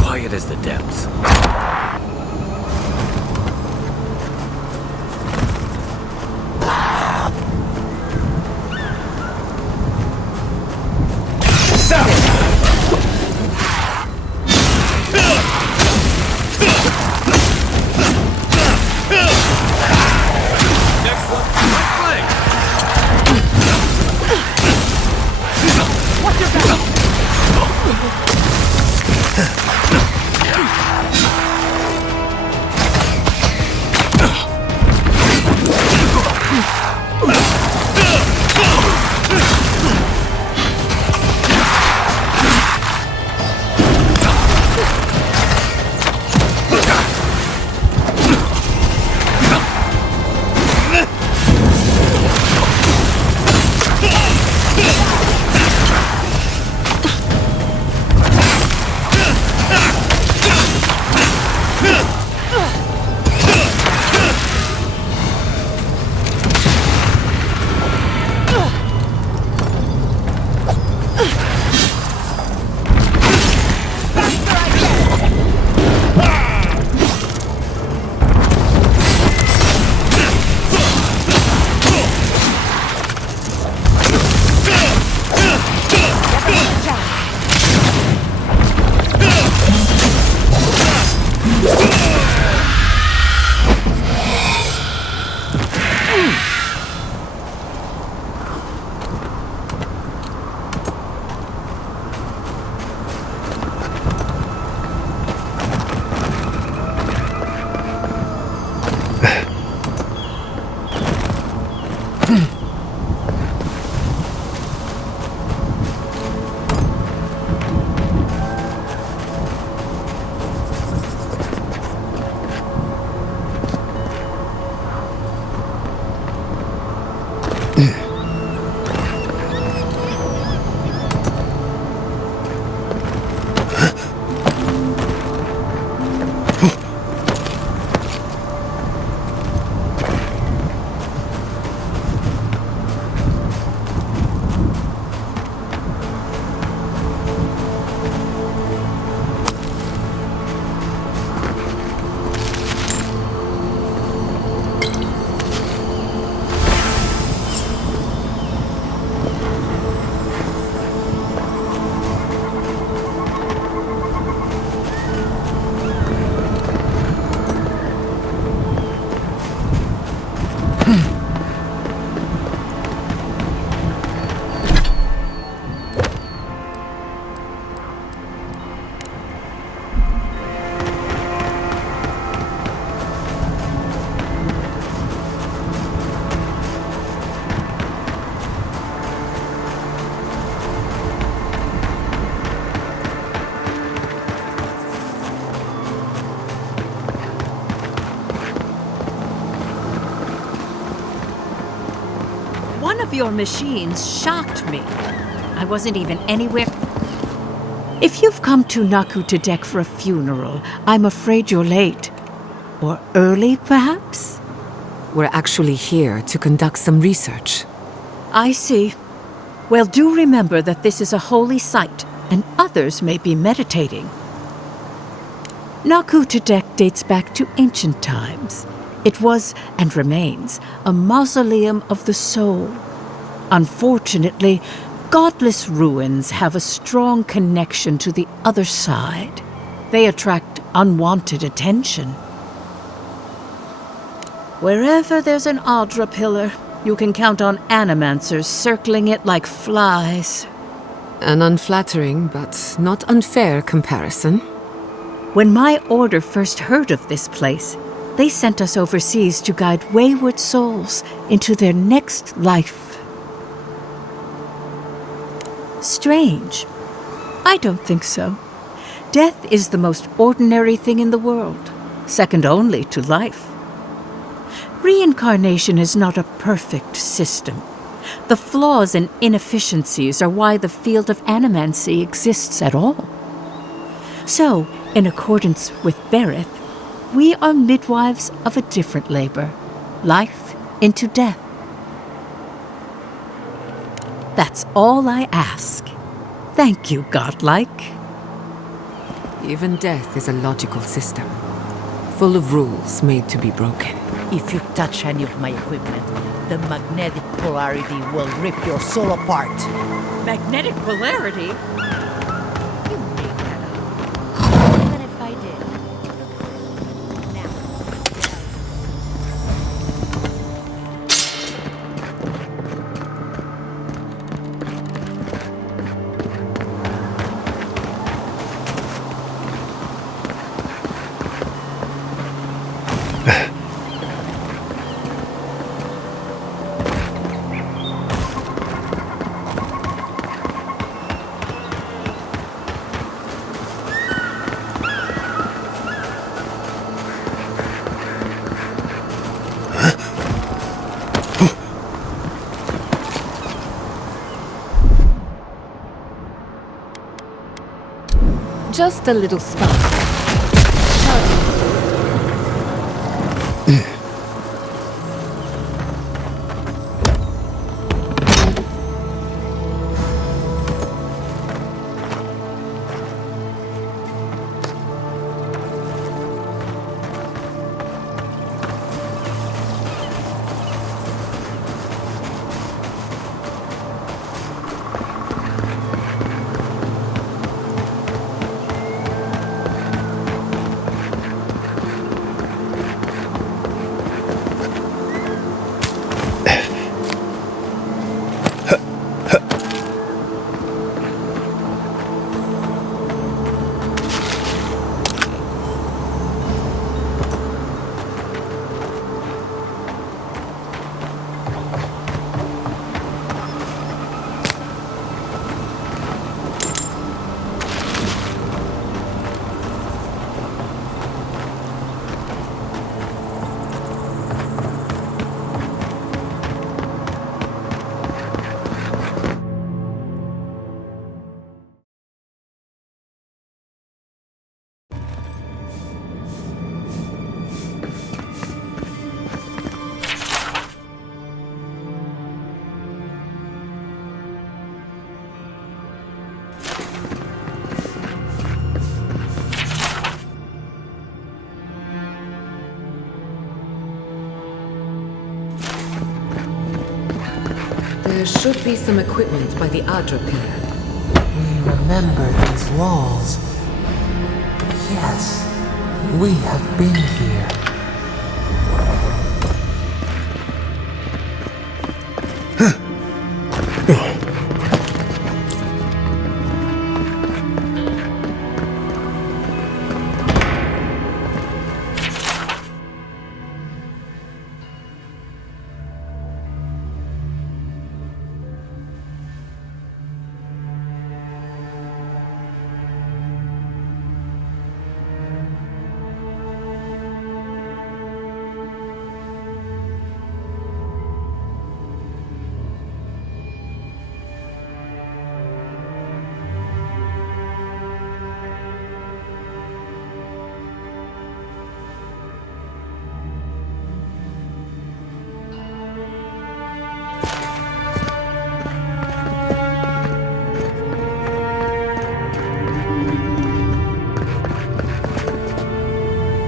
Quiet as the depths. One of your machines shocked me. I wasn't even anywhere. If you've come to Nakutadek for a funeral, I'm afraid you're late. Or early, perhaps? We're actually here to conduct some research. I see. Well, do remember that this is a holy site, and others may be meditating. Nakutadek dates back to ancient times. It was, and remains, a mausoleum of the soul. Unfortunately, godless ruins have a strong connection to the other side. They attract unwanted attention. Wherever there's an Audra pillar, you can count on animancers circling it like flies. An unflattering but not unfair comparison. When my order first heard of this place, they sent us overseas to guide wayward souls into their next life. Strange. I don't think so. Death is the most ordinary thing in the world, second only to life. Reincarnation is not a perfect system. The flaws and inefficiencies are why the field of animancy exists at all. So, in accordance with Berith, we are midwives of a different labor, life into death. That's all I ask. Thank you, godlike. Even death is a logical system, full of rules made to be broken. If you touch any of my equipment, the magnetic polarity will rip your soul apart. Magnetic polarity? You made that up. Even if I did. Now. Just a little spark. There should be some equipment by the Adra pillar. We remember these walls. Yes, we have been here.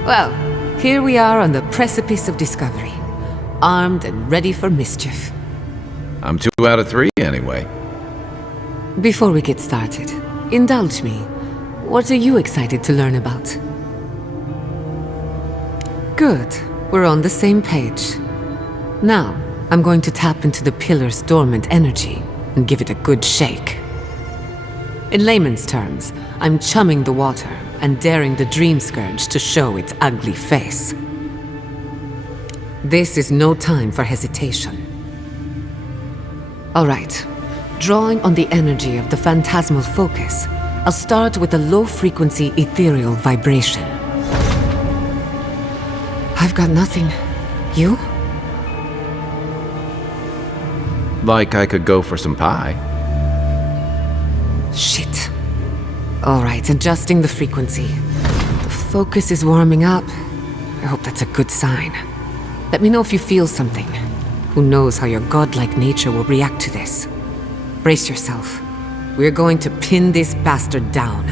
Well, here we are on the precipice of discovery, armed and ready for mischief. I'm 2 out of 3 anyway. Before we get started, indulge me. What are you excited to learn about? Good. We're on the same page. Now, I'm going to tap into the pillar's dormant energy and give it a good shake. In layman's terms, I'm chumming the water and daring the Dream Scourge to show its ugly face. This is no time for hesitation. All right. Drawing on the energy of the phantasmal focus, I'll start with a low-frequency ethereal vibration. I've got nothing. You? Like I could go for some pie. Shit. All right, adjusting the frequency. The focus is warming up. I hope that's a good sign. Let me know if you feel something. Who knows how your godlike nature will react to this. Brace yourself. We're going to pin this bastard down.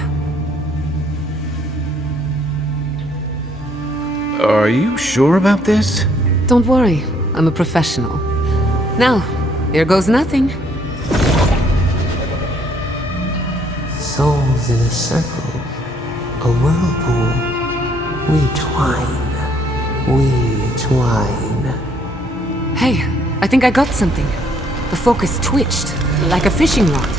Are you sure about this? Don't worry, I'm a professional. Now, here goes nothing. Souls in a circle, a whirlpool. We twine. Hey, I think I got something. The focus twitched, like a fishing rod.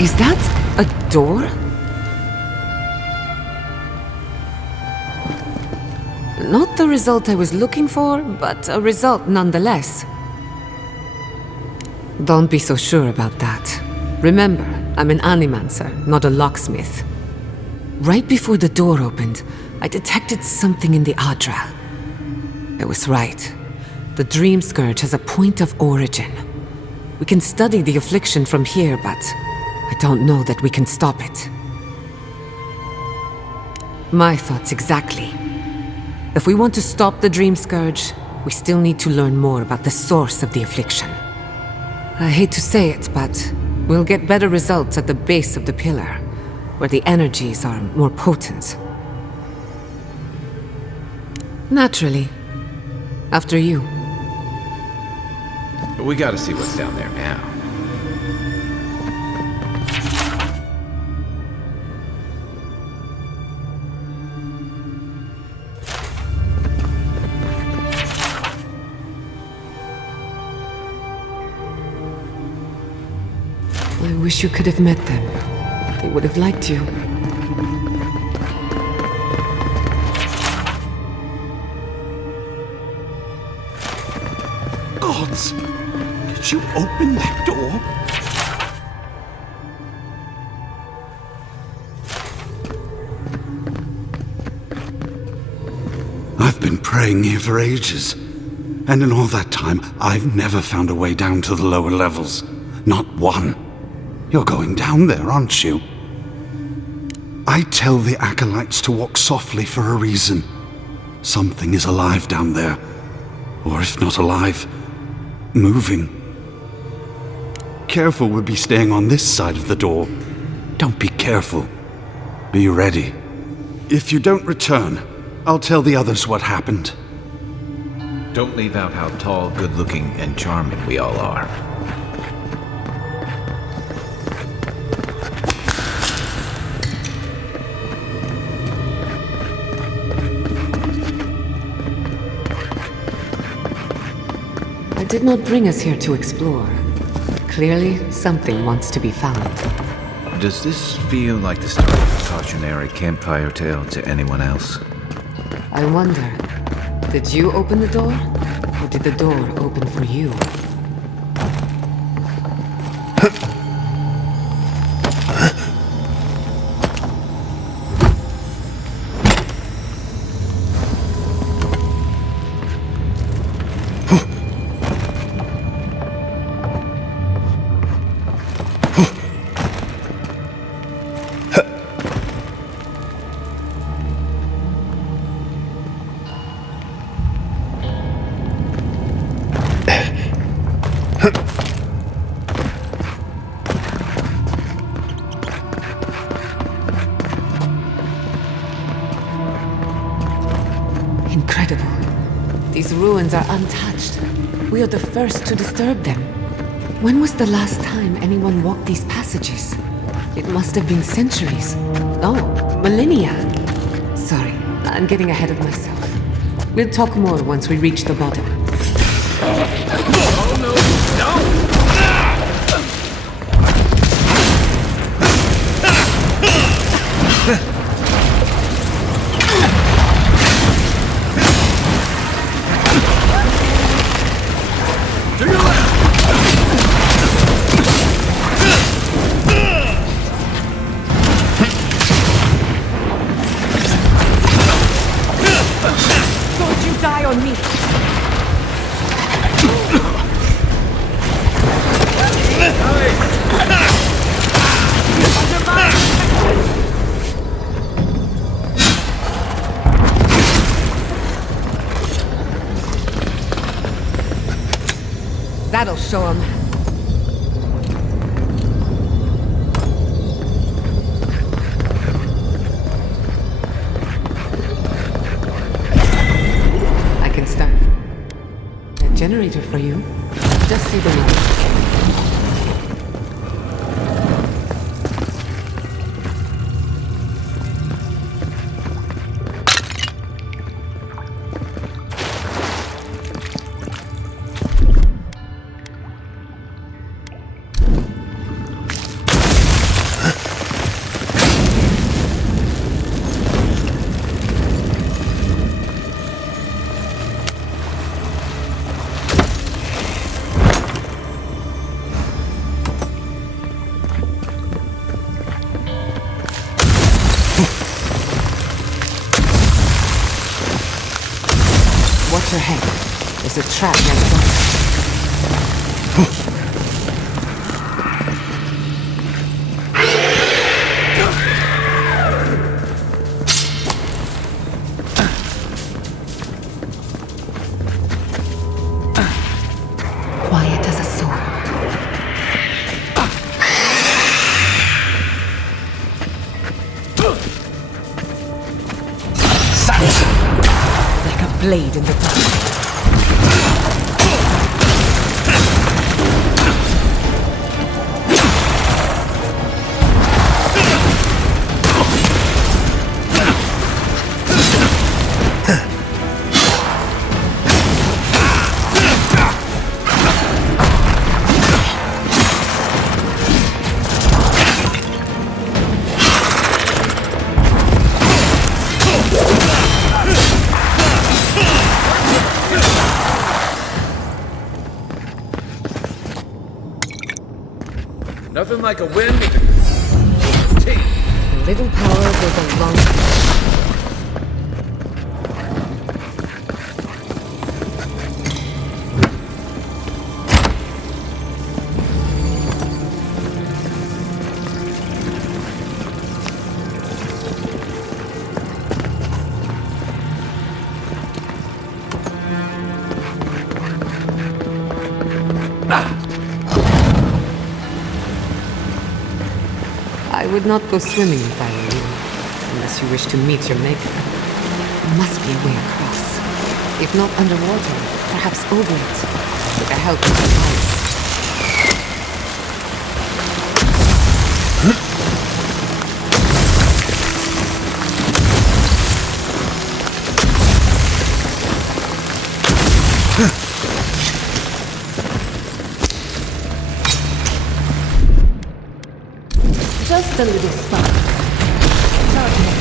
Is that a door? Not the result I was looking for, but a result nonetheless. Don't be so sure about that. Remember, I'm an animancer, not a locksmith. Right before the door opened, I detected something in the Adra. I was right. The Dream Scourge has a point of origin. We can study the affliction from here, but I don't know that we can stop it. My thoughts exactly. If we want to stop the Dream Scourge, we still need to learn more about the source of the affliction. I hate to say it, but we'll get better results at the base of the pillar, where the energies are more potent. Naturally. After you. We gotta see what's down there now. I wish you could have met them. They would have liked you. Gods! Did you open that door? I've been praying here for ages. And in all that time, I've never found a way down to the lower levels. Not one. You're going down there, aren't you? I tell the acolytes to walk softly for a reason. Something is alive down there. Or if not alive, moving. Careful would be staying on this side of the door. Don't be careful. Be ready. If you don't return, I'll tell the others what happened. Don't leave out how tall, good-looking, and charming we all are. I did not bring us here to explore. Clearly, something wants to be found. Does this feel like the start of a cautionary campfire tale to anyone else? I wonder, did you open the door? Or did the door open for you? Incredible. These ruins are untouched. We are the first to disturb them. When was the last time anyone walked these passages? It must have been centuries. Oh, millennia. Sorry, I'm getting ahead of myself. We'll talk more once we reach the bottom. Oh no! No! Don't you die on me! That'll show him. for you. Just see the light. Watch your head. There's a trap near the bottom. Quiet as a soul. Like a blade in the dark. Nothing like a win with a team. A little power goes a long way. I would not go swimming if I were you, unless you wish to meet your maker. There must be a way across. If not underwater, perhaps over it, with the help of the ice. Just a little spark. Not much.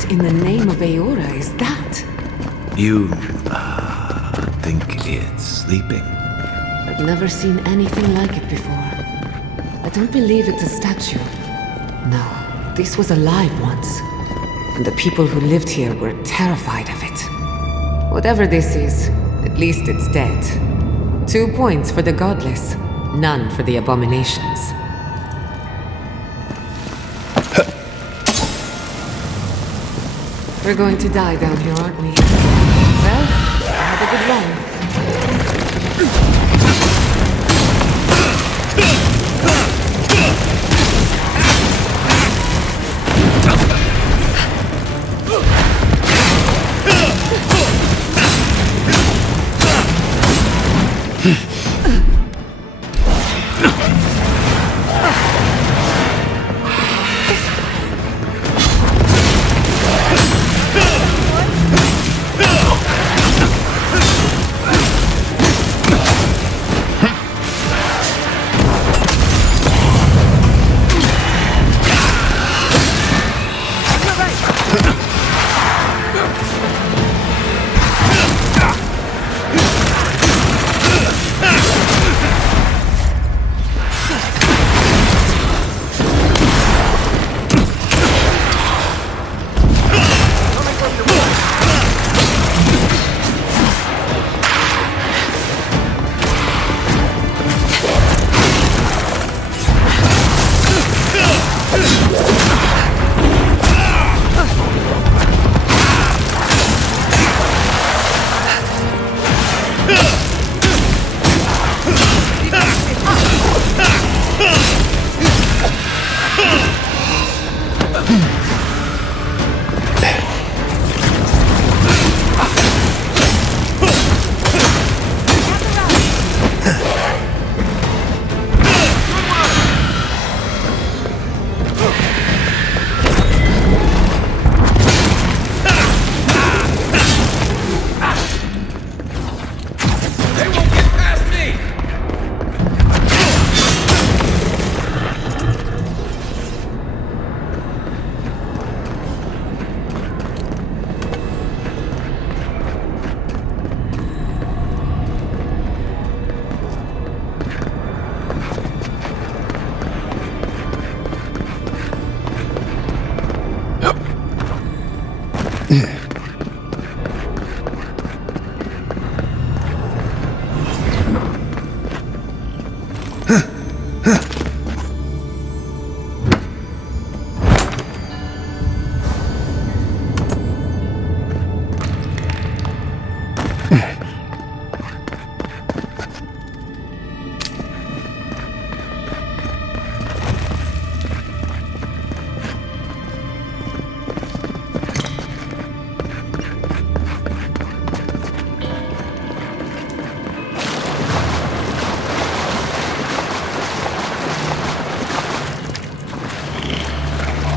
What in the name of Aora is that? You, think it's sleeping? I've never seen anything like it before. I don't believe it's a statue. No, this was alive once. And the people who lived here were terrified of it. Whatever this is, at least it's dead. 2 points for the godless, none for the abominations. We're going to die down here, aren't we? Well, have a good run.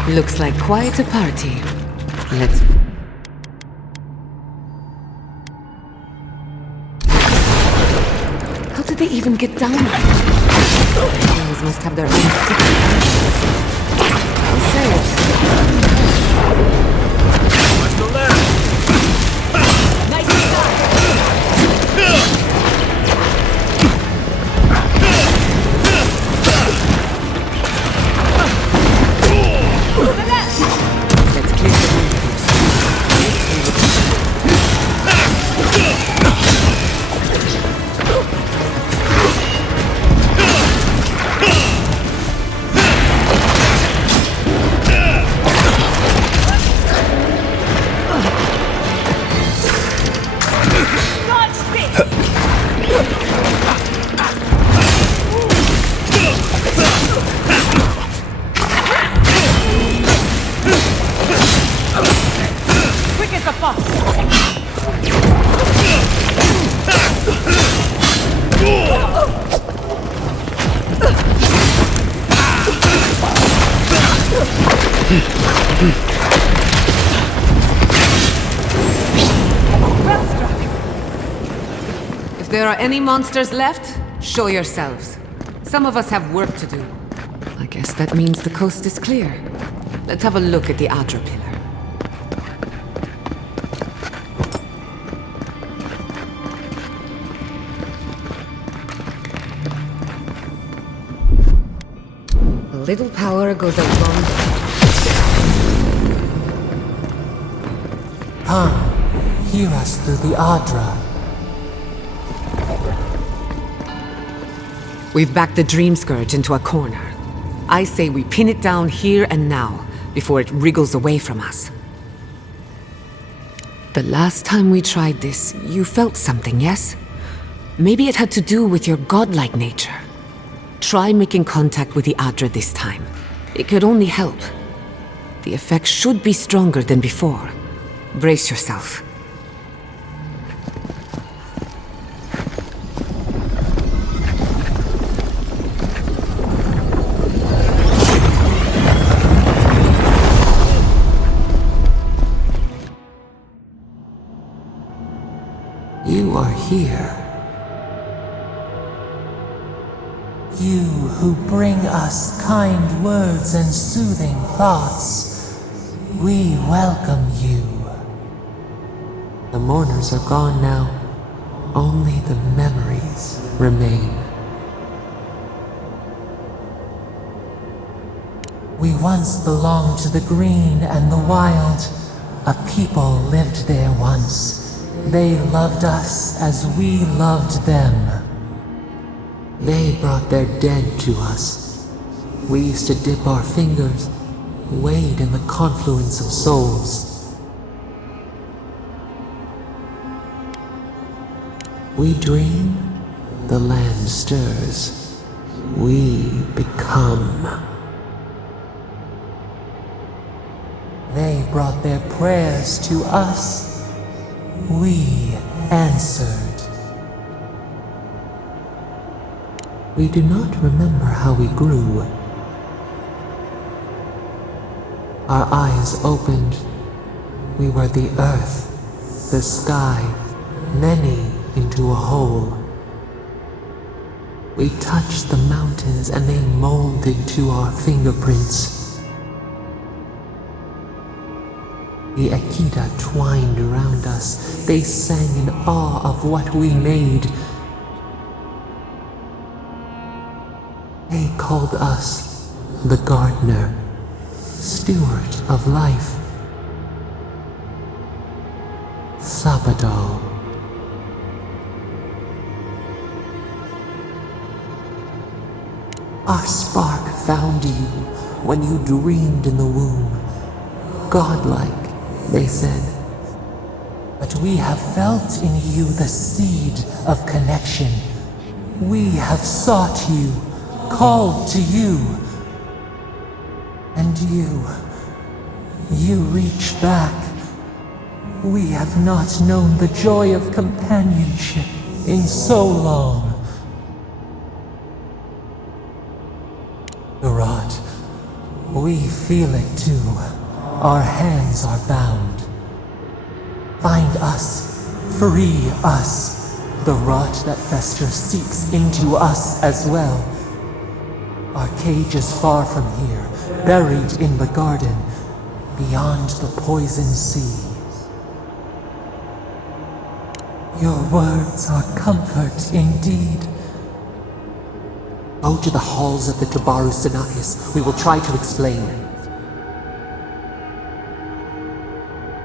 Looks like quite a party. Let's... How did they even get down there? Things must have their own secret. I'll say it. Watch the left! Nice start! Let's clear the room Quick as a fox! Well struck. If there are any monsters left, show yourselves. Some of us have work to do. I guess that means the coast is clear. Let's have a look at the Adra pillar. little power goes a long way. Come, hear us through the Adra. We've backed the Dream Scourge into a corner. I say we pin it down here and now, before it wriggles away from us. The last time we tried this, you felt something, yes? Maybe it had to do with your godlike nature. Try making contact with the Adra this time. It could only help. The effect should be stronger than before. Brace yourself. You are here. You who bring us kind words and soothing thoughts, we welcome you. The mourners are gone now. Only the memories remain. We once belonged to the green and the wild. A people lived there once. They loved us as we loved them. They brought their dead to us. We used to dip our fingers, wade in the confluence of souls. We dream, the land stirs. We become. They brought their prayers to us. We answered. We do not remember how we grew. Our eyes opened. We were the earth, the sky, many into a whole. We touched the mountains and they molded to our fingerprints. The Akita twined around us. They sang in awe of what we made. They called us the gardener, steward of life. Sabadal. Our spark found you when you dreamed in the womb. Godlike, they said. But we have felt in you the seed of connection. We have sought you, called to you. And you reach back. We have not known the joy of companionship in so long. The rot, we feel it too. Our hands are bound. Find us, free us. The rot that festers seeps into us as well. Our cage is far from here, buried in the garden, beyond the poison sea. Your words are comfort indeed. Go to the halls of the Tabaru Sinakis. We will try to explain.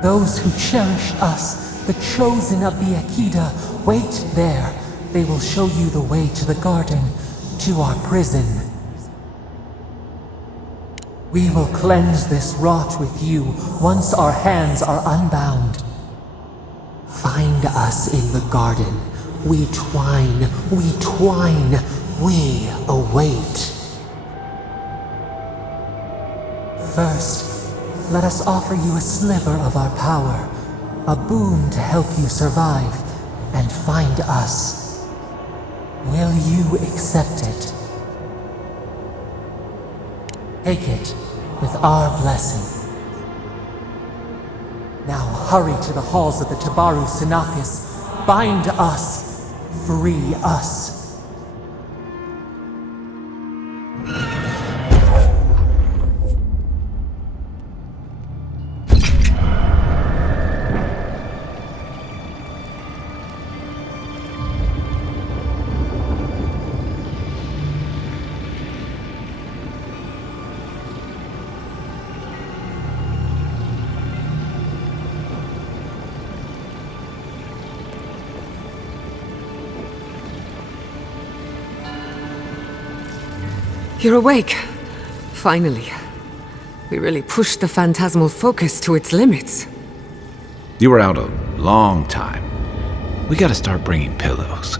Those who cherish us, the chosen of the Akita, wait there. They will show you the way to the garden, to our prison. We will cleanse this rot with you once our hands are unbound. Find us in the garden. We twine, we await. First, let us offer you a sliver of our power, a boon to help you survive and find us. Will you accept it? Take it with our blessing. Now hurry to the halls of the Tabaru Sinakis. Bind us. Free us. You're awake. Finally. We really pushed the phantasmal focus to its limits. You were out a long time. We gotta start bringing pillows.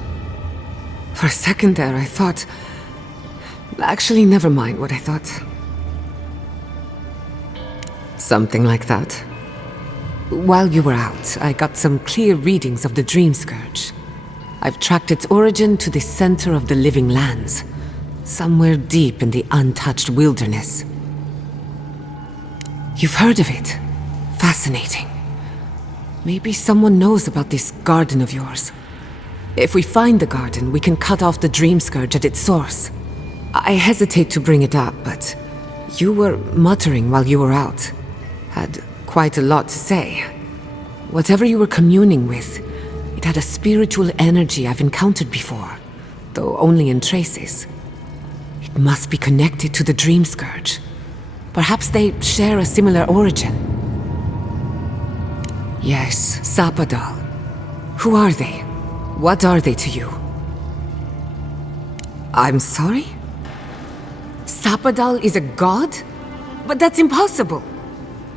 For a second there, I thought... Actually, never mind what I thought. Something like that. While you were out, I got some clear readings of the Dream Scourge. I've tracked its origin to the center of the living lands. Somewhere deep in the untouched wilderness. You've heard of it. Fascinating. Maybe someone knows about this garden of yours. If we find the garden, we can cut off the Dream Scourge at its source. I hesitate to bring it up, but you were muttering while you were out. Had quite a lot to say. Whatever you were communing with, it had a spiritual energy I've encountered before, though only in traces. It must be connected to the Dream Scourge. Perhaps they share a similar origin. Yes, Sapadal. Who are they? What are they to you? I'm sorry? Sapadal is a god? But that's impossible!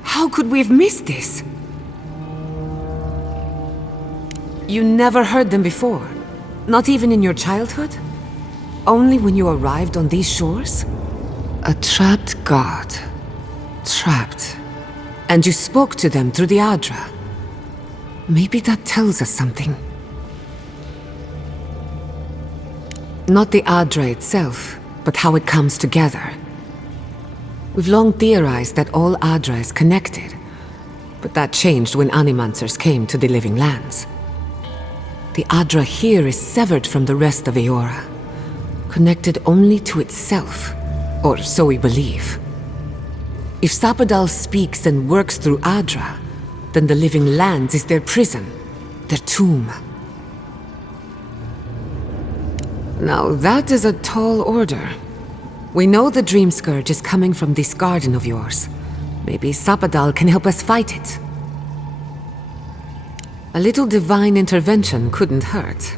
How could we have missed this? You never heard them before? Not even in your childhood? Only when you arrived on these shores? A trapped god. Trapped. And you spoke to them through the Adra. Maybe that tells us something. Not the Adra itself, but how it comes together. We've long theorized that all Adra is connected, but that changed when Animancers came to the Living Lands. The Adra here is severed from the rest of Eora, connected only to itself, or so we believe. If Sapadal speaks and works through Adra, then the Living Lands is their prison, their tomb. Now that is a tall order. We know the Dream Scourge is coming from this garden of yours. Maybe Sapadal can help us fight it. A little divine intervention couldn't hurt.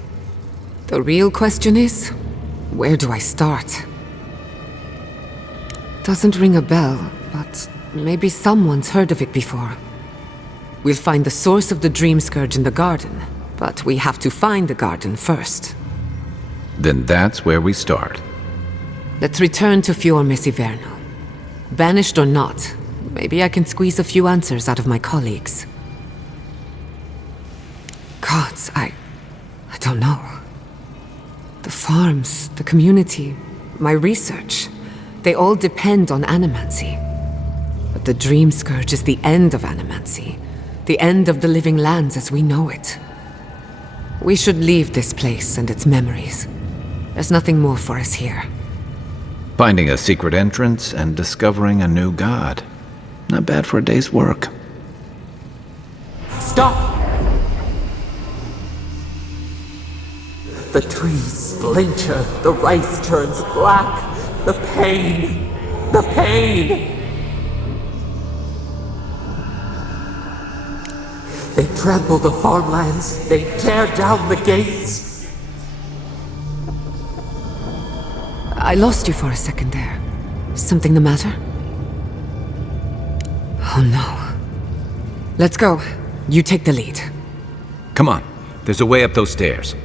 The real question is, where do I start? Doesn't ring a bell, but maybe someone's heard of it before. We'll find the source of the Dream Scourge in the garden, but we have to find the garden first. Then that's where we start. Let's return to Fior Mesiverno. Banished or not, maybe I can squeeze a few answers out of my colleagues. Gods, I don't know. The farms, the community, my research, they all depend on animancy. But the Dream Scourge is the end of animancy, the end of the Living Lands as we know it. We should leave this place and its memories. There's nothing more for us here. Finding a secret entrance and discovering a new god. Not bad for a day's work. Stop! The trees splinter, the rice turns black. The pain! The pain! They trample the farmlands, they tear down the gates. I lost you for a second there. Something the matter? Oh no. Let's go. You take the lead. Come on, there's a way up those stairs.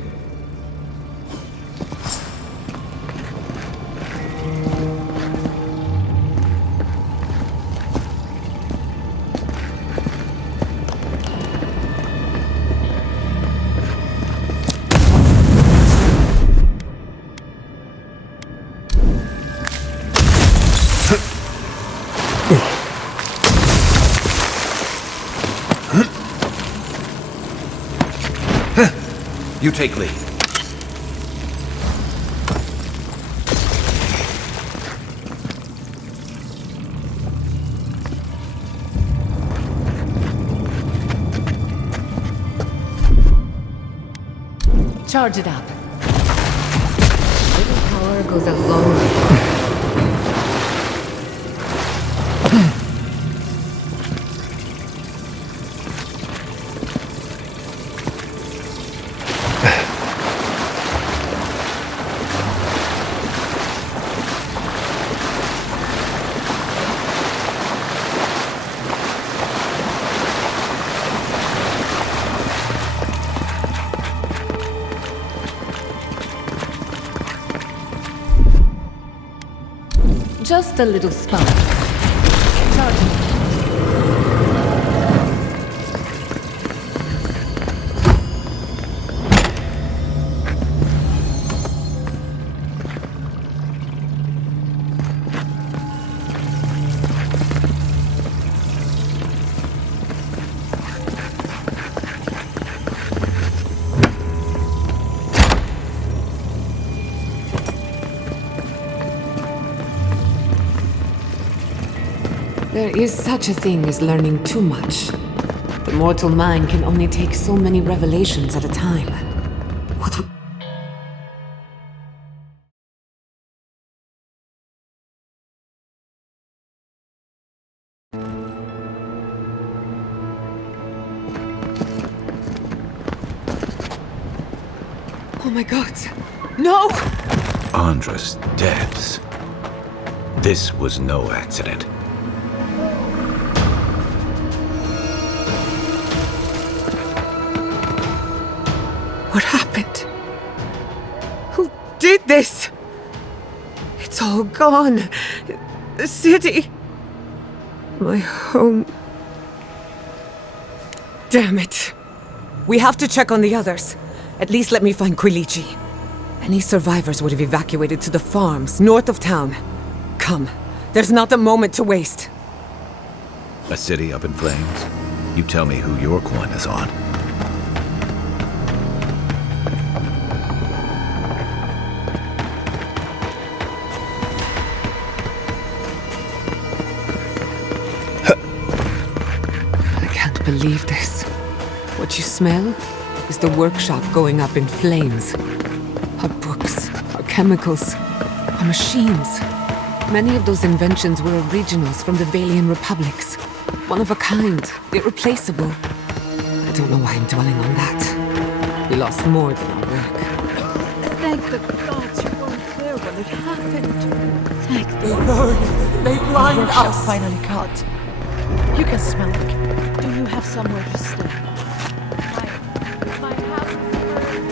You take lead. Charge it up. Little power goes a long way. Just a little spark. There is such a thing as learning too much. The mortal mind can only take so many revelations at a time. What w- Oh my god. No! Andres dead. This was no accident. What happened? Who did this? It's all gone. The city. My home. Damn it. We have to check on the others. At least let me find Quilici. Any survivors would have evacuated to the farms north of town. Come. There's not a moment to waste. A city up in flames? You tell me who your coin is on. I can't believe this. What you smell is the workshop going up in flames. Our books, our chemicals, our machines. Many of those inventions were originals from the Valian republics. One of a kind, irreplaceable. I don't know why I'm dwelling on that. We lost more than our work. Thank the gods you weren't there when it happened. Thank They the burn! They blind workshop us! finally caught. You can smell it. Do you have somewhere to stay? My house is burned.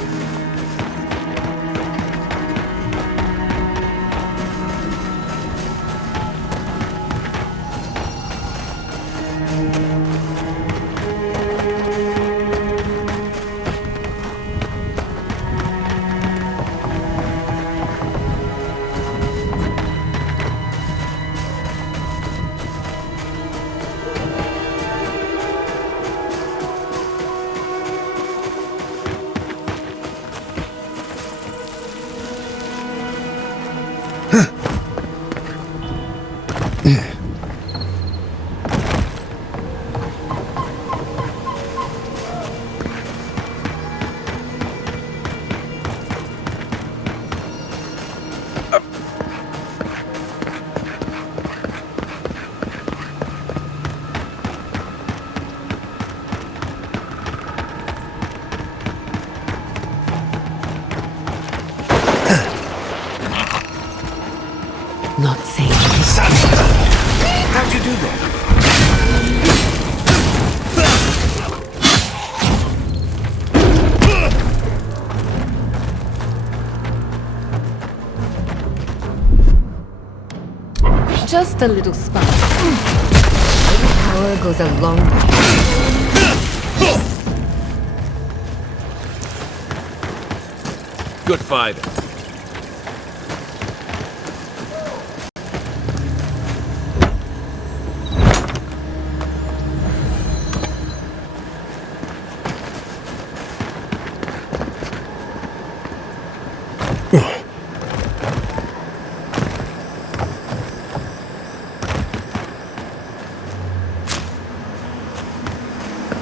Not safe. How'd you do that? Just a little spark. Little power goes a long way. Good fighter.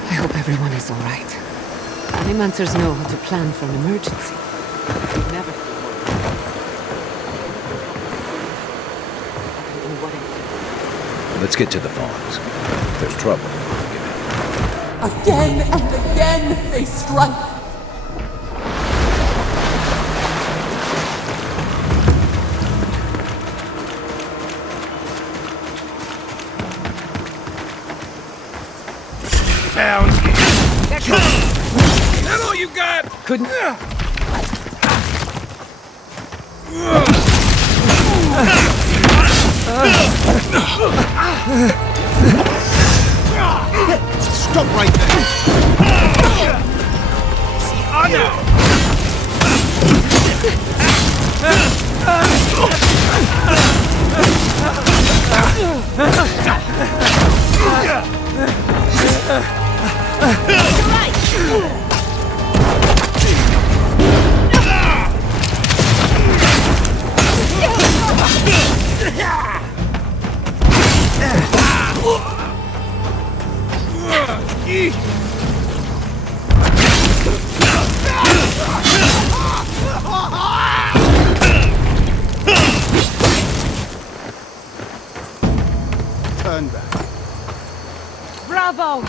I hope everyone is all right. Animancers know how to plan for an emergency. We've never... I don't know what it... Let's get to the farms. If there's trouble, Again and again they strike! Down here. That all you got? Couldn't... Stop right there! See, honor! Turn back. Bravo!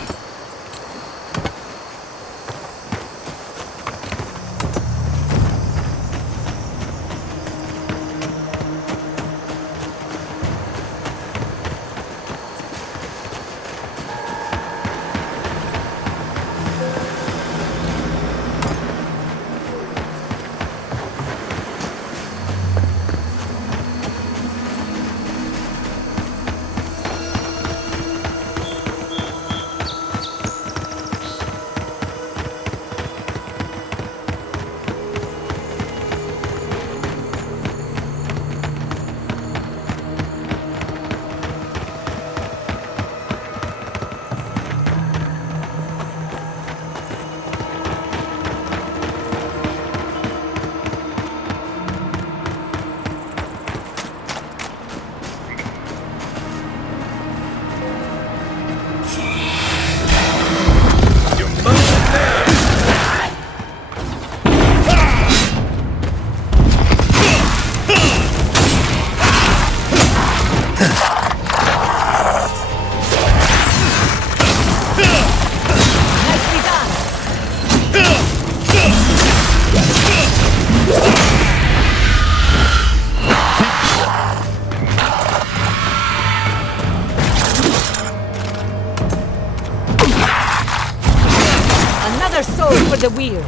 Another soul for the wheel.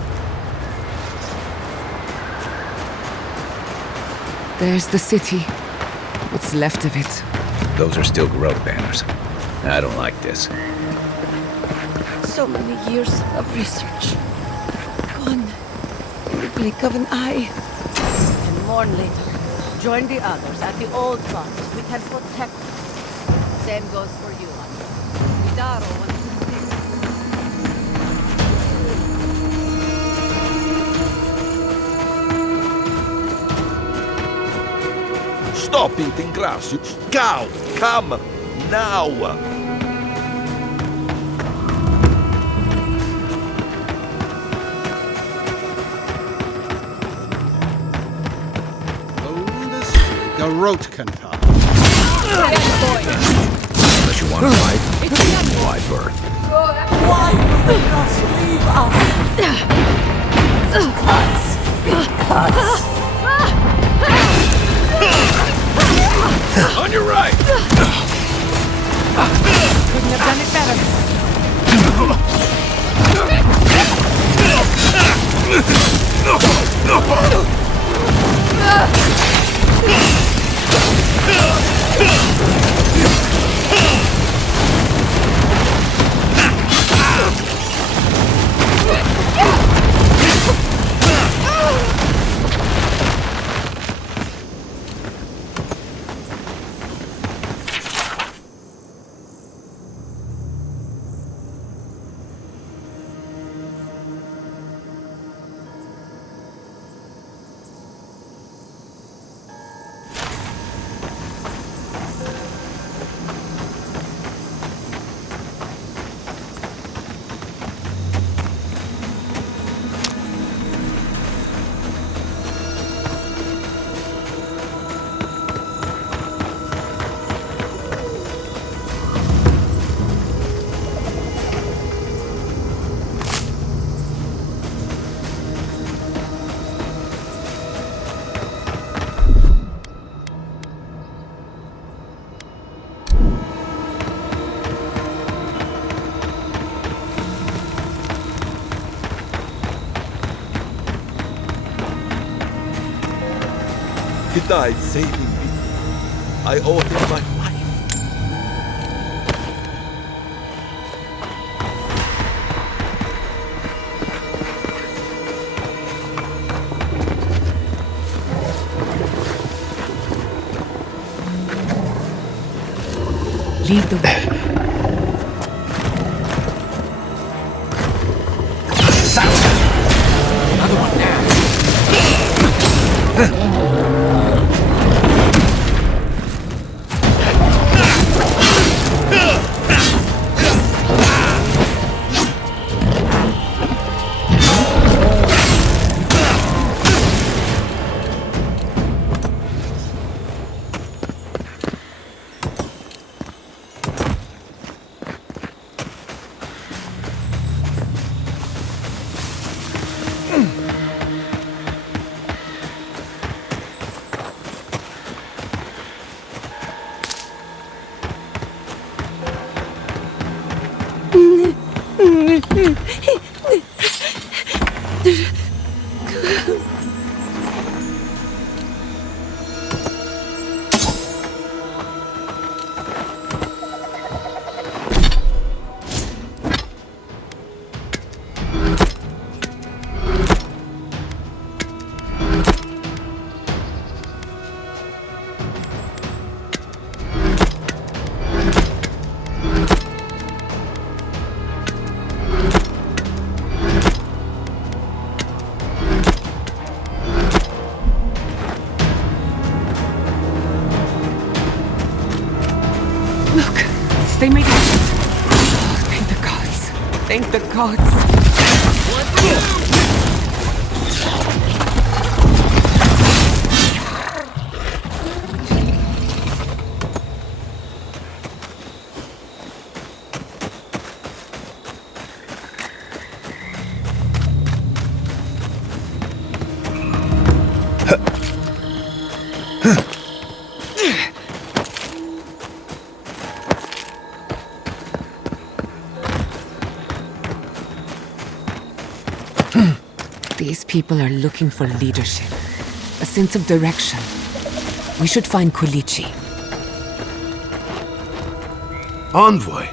There's the city. What's left of it. Those are still growth banners. I don't like this. So many years of research. Gone in the blink of an eye. And mourn later. Join the others at the old front. We can protect them. Same goes for you, Hunter. Vidaro wants to stay. Stop eating grass, you cow! Come now! Garotkantar. Unless you want to fight, wide berth. Why will they not leave us? Cuts. Cuts. On your right! Couldn't have done it better. He died saving me. I owe him my life. Lead the way. Another one there. They made it. Oh, thank the gods. Thank the gods. These people are looking for leadership, a sense of direction. We should find Kulichi. Envoy?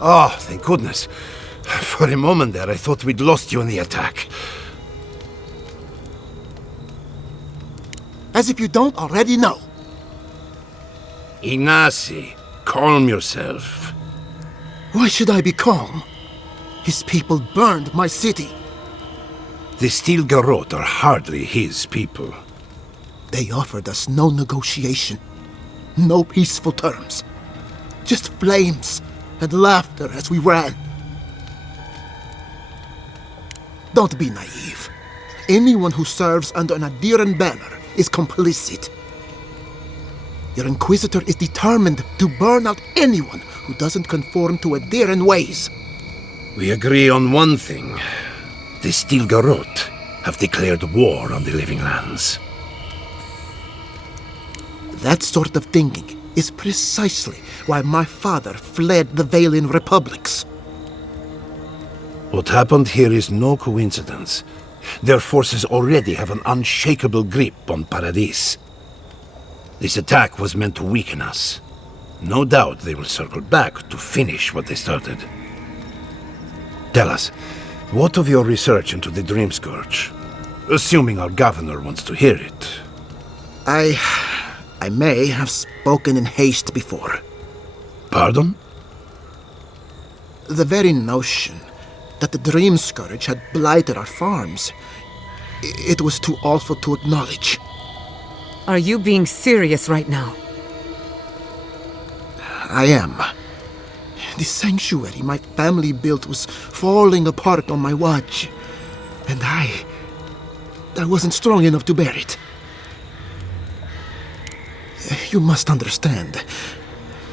Oh, thank goodness. For a moment there, I thought we'd lost you in the attack. As if you don't already know. Ignacy, calm yourself. Why should I be calm? His people burned my city. The Steel Garrote are hardly his people. They offered us no negotiation, no peaceful terms. Just flames and laughter as we ran. Don't be naive. Anyone who serves under an Adiran banner is complicit. Your Inquisitor is determined to burn out anyone who doesn't conform to Adiran ways. We agree on one thing. The Steel Garrote have declared war on the Living Lands. That sort of thinking is precisely why my father fled the Valian republics. What happened here is no coincidence. Their forces already have an unshakable grip on Paradis. This attack was meant to weaken us. No doubt they will circle back to finish what they started. Tell us, what of your research into the Dream Scourge? Assuming our governor wants to hear it. I may have spoken in haste before. Pardon? The very notion that the Dream Scourge had blighted our farms, it was too awful to acknowledge. Are you being serious right now? I am. The sanctuary my family built was falling apart on my watch, and I wasn't strong enough to bear it. You must understand,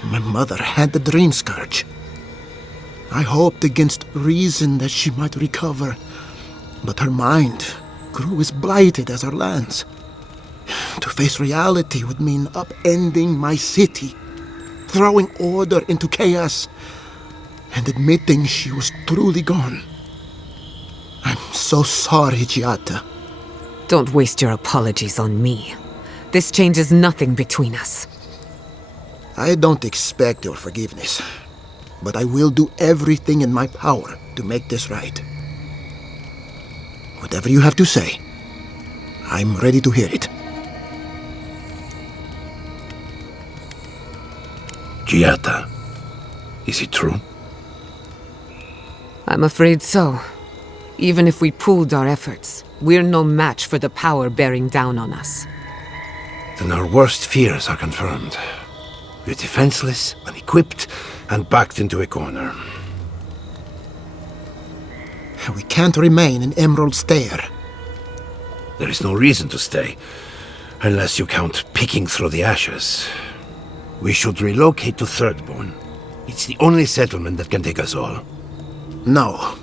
my mother had the Dream Scourge. I hoped against reason that she might recover, but her mind grew as blighted as her lands. To face reality would mean upending my city, throwing order into chaos, and admitting she was truly gone. I'm so sorry, Giata. Don't waste your apologies on me. This changes nothing between us. I don't expect your forgiveness, but I will do everything in my power to make this right. Whatever you have to say, I'm ready to hear it. Giada, is it true? I'm afraid so. Even if we pooled our efforts, we're no match for the power bearing down on us. Then our worst fears are confirmed. We're defenseless, unequipped, and backed into a corner. We can't remain in Emerald Stair. There is no reason to stay, unless you count picking through the ashes. We should relocate to Thirdborn. It's the only settlement that can take us all. No.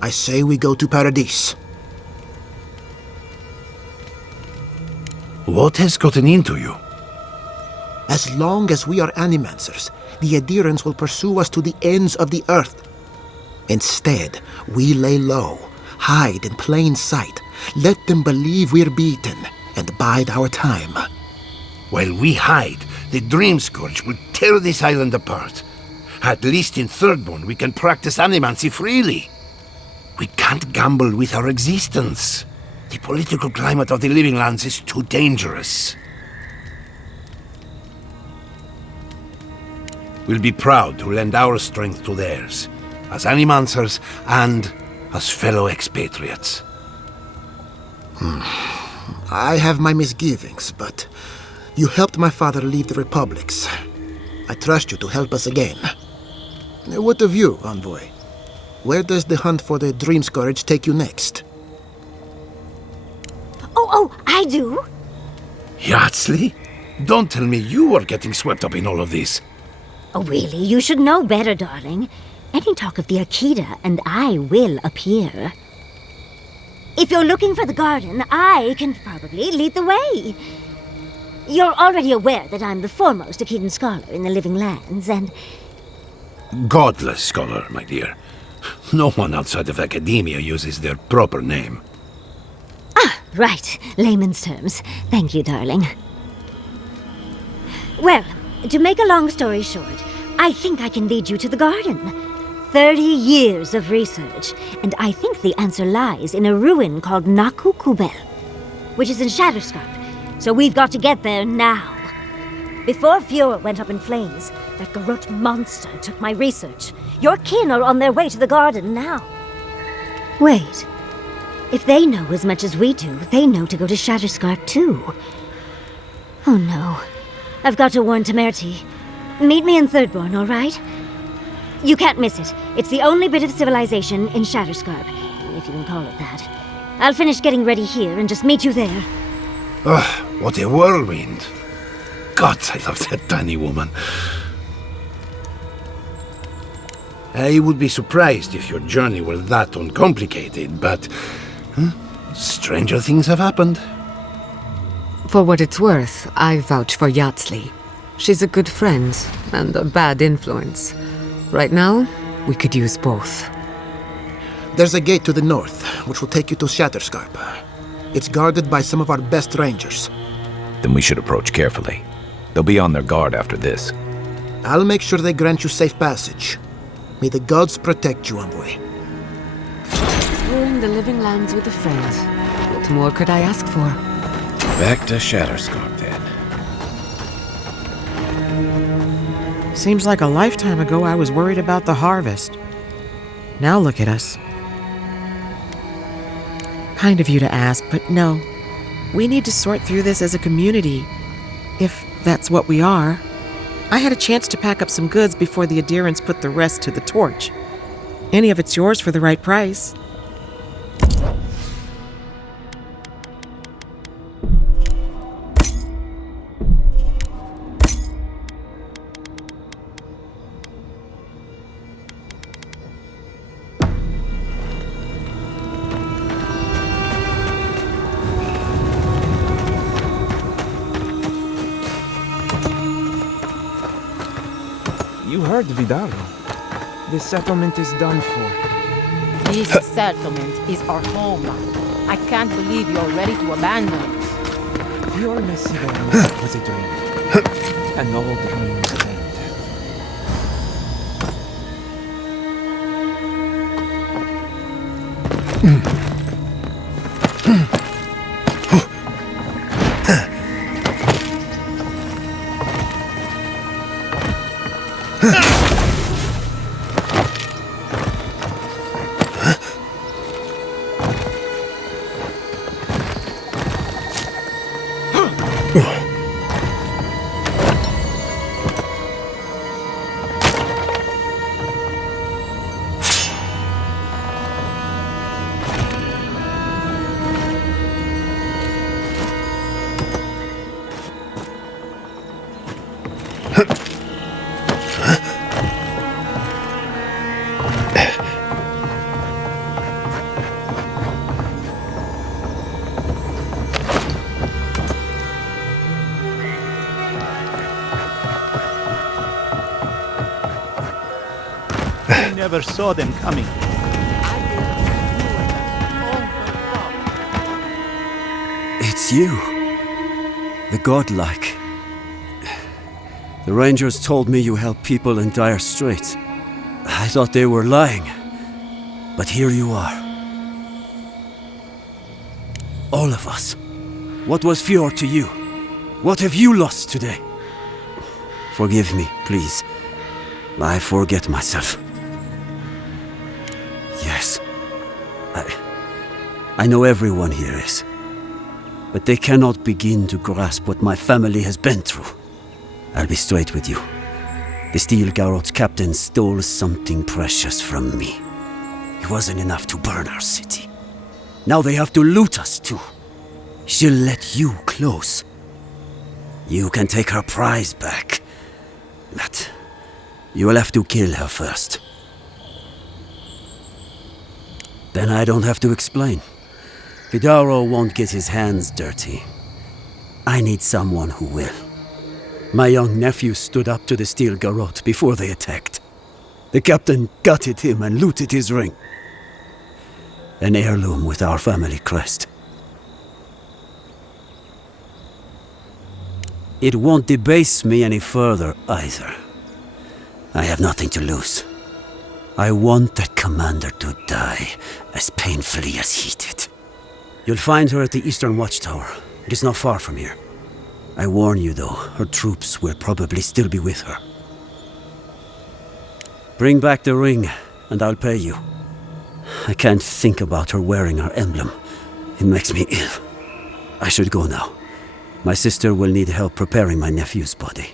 I say we go to Paradise. What has gotten into you? As long as we are Animancers, the adherents will pursue us to the ends of the earth. Instead, we lay low, hide in plain sight, let them believe we're beaten, and bide our time. While we hide, the Dream Scourge will tear this island apart. At least in Thirdborn, we can practice animancy freely. We can't gamble with our existence. The political climate of the Living Lands is too dangerous. We'll be proud to lend our strength to theirs, as Animancers and as fellow expatriates. I have my misgivings, but you helped my father leave the Republics. I trust you to help us again. What of you, Envoy? Where does the hunt for the Dream Scourge take you next? Oh, I do. Yardsley? Don't tell me you are getting swept up in all of this. Oh, really? You should know better, darling. Any talk of the Akita, and I will appear. If you're looking for the garden, I can probably lead the way. You're already aware that I'm the foremost Akitan scholar in the Living Lands, and... Godless scholar, my dear. No one outside of academia uses their proper name. Ah, right. Layman's terms. Thank you, darling. Well, to make a long story short, I think I can lead you to the garden. 30 years of research, and I think the answer lies in a ruin called Nakukubel, which is in Shatterscarp, so we've got to get there now. Before Fiora went up in flames, that garrote monster took my research. Your kin are on their way to the garden now. Wait. If they know as much as we do, they know to go to Shatterscarp too. Oh no. I've got to warn Temerity. Meet me in Thirdborn, all right? You can't miss it. It's the only bit of civilization in Shatterscarp, if you can call it that. I'll finish getting ready here and just meet you there. Ugh, what a whirlwind. God, I love that tiny woman. I would be surprised if your journey were that uncomplicated, but... stranger things have happened. For what it's worth, I vouch for Yardsley. She's a good friend, and a bad influence. Right now, we could use both. There's a gate to the north, which will take you to Shatterscarp. It's guarded by some of our best rangers. Then we should approach carefully. They'll be on their guard after this. I'll make sure they grant you safe passage. May the gods protect you, Envoy. Exploring the Living Lands with a friend. What more could I ask for? Back to Shatterscarp, then. Seems like a lifetime ago I was worried about the harvest. Now look at us. Kind of you to ask, but no. We need to sort through this as a community, if that's what we are. I had a chance to pack up some goods before the adherents put the rest to the torch. Any of it's yours for the right price. You heard Vidal. This settlement is done for. This settlement is our homeland. I can't believe you're ready to abandon it. Your Messiah was a dream. An old dream. I never saw them coming. It's you. The godlike. The Rangers told me you help people in dire straits. I thought they were lying. But here you are. All of us. What was Fjord to you? What have you lost today? Forgive me, please. I forget myself. Yes. I know everyone here is. But they cannot begin to grasp what my family has been through. I'll be straight with you. The Steel Garrot's captain stole something precious from me. It wasn't enough to burn our city. Now they have to loot us too. She'll let you close. You can take her prize back. But you will have to kill her first. Then I don't have to explain. Vidaro won't get his hands dirty. I need someone who will. My young nephew stood up to the Steel Garrot before they attacked. The captain gutted him and looted his ring. An heirloom with our family crest. It won't debase me any further either. I have nothing to lose. I want that commander to die as painfully as he did. You'll find her at the Eastern Watchtower. It is not far from here. I warn you though, her troops will probably still be with her. Bring back the ring, and I'll pay you. I can't think about her wearing her emblem. It makes me ill. I should go now. My sister will need help preparing my nephew's body.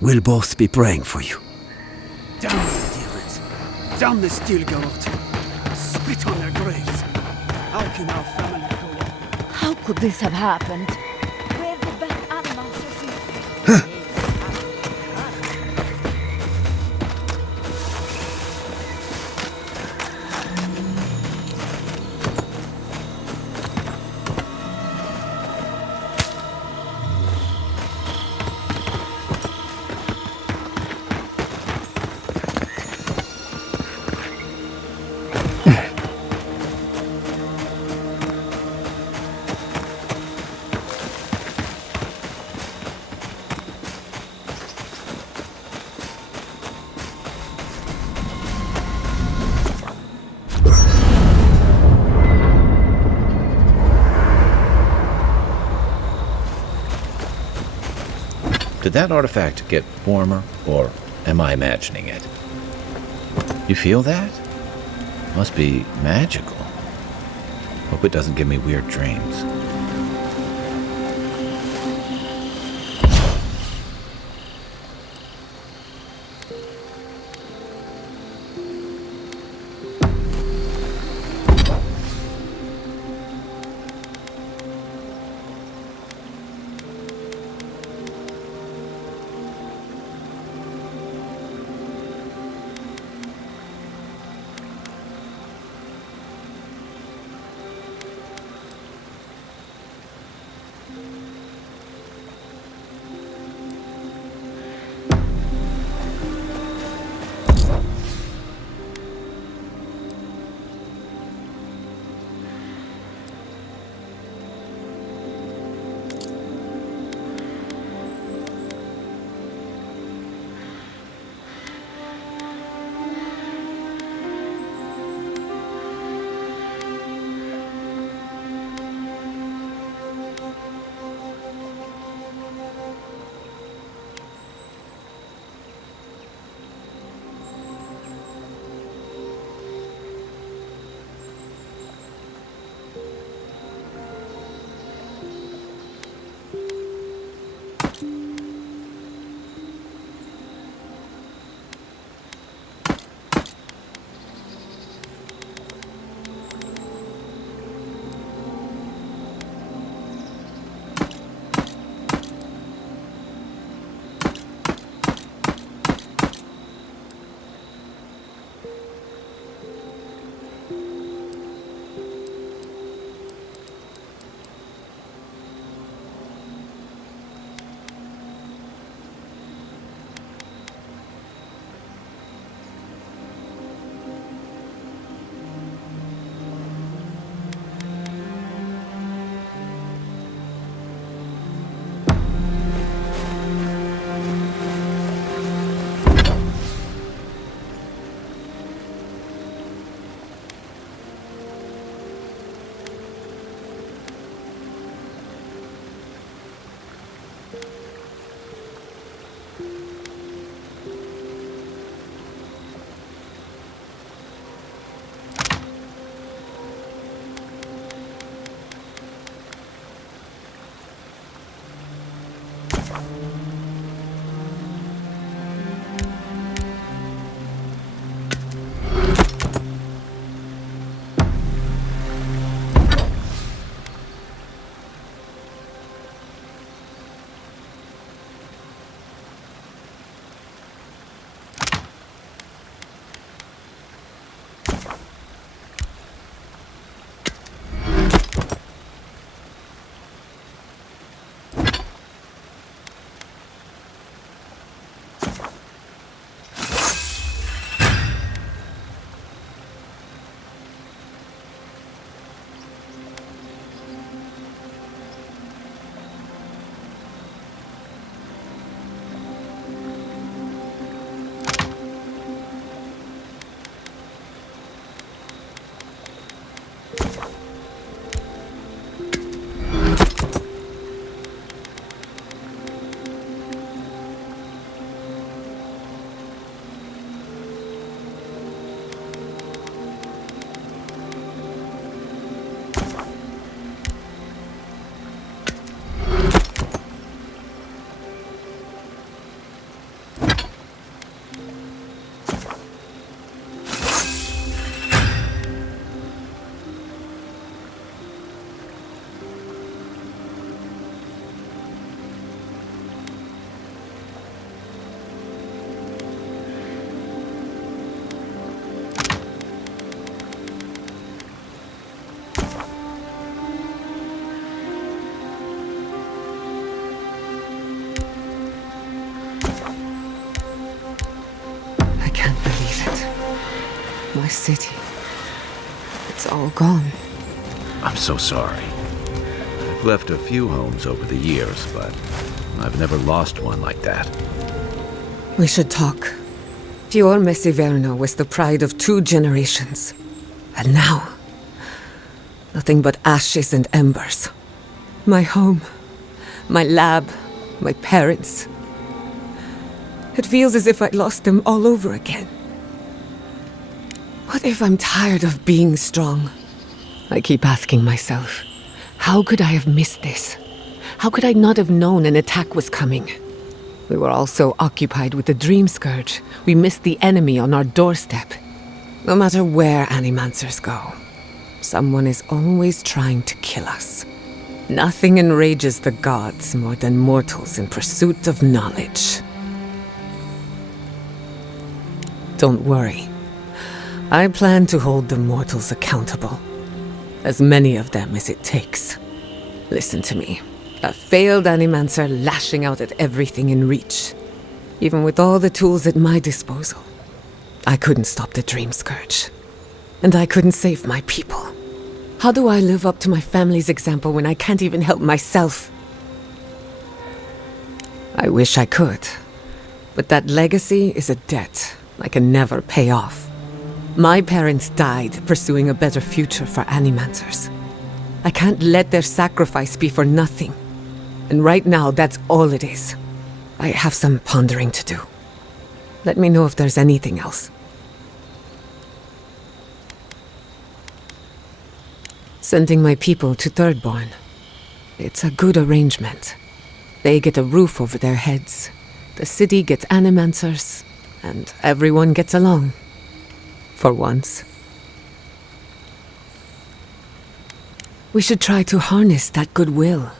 We'll both be praying for you. Damn the demons! Damn the Steel Garrot! Spit on their graves! How can our family go on? How could this have happened? Where did that animal Did that artifact get warmer, or am I imagining it? You feel that? Must be magical. Hope it doesn't give me weird dreams. I can't believe it. My city. It's all gone. I'm so sorry. I've left a few homes over the years, but I've never lost one like that. We should talk. Fior Mesiverno was the pride of 2 generations. And now, nothing but ashes and embers. My home, my lab, my parents. It feels as if I lost them all over again. What if I'm tired of being strong? I keep asking myself, how could I have missed this? How could I not have known an attack was coming? We were all so occupied with the Dream Scourge, we missed the enemy on our doorstep. No matter where Animancers go, someone is always trying to kill us. Nothing enrages the gods more than mortals in pursuit of knowledge. Don't worry. I plan to hold the mortals accountable. As many of them as it takes. Listen to me. A failed Animancer lashing out at everything in reach. Even with all the tools at my disposal. I couldn't stop the Dream Scourge. And I couldn't save my people. How do I live up to my family's example when I can't even help myself? I wish I could. But that legacy is a debt I can never pay off. My parents died pursuing a better future for Animancers. I can't let their sacrifice be for nothing. And right now, that's all it is. I have some pondering to do. Let me know if there's anything else. Sending my people to Thirdborn. It's a good arrangement. They get a roof over their heads. The city gets Animancers. And everyone gets along. For once. We should try to harness that goodwill.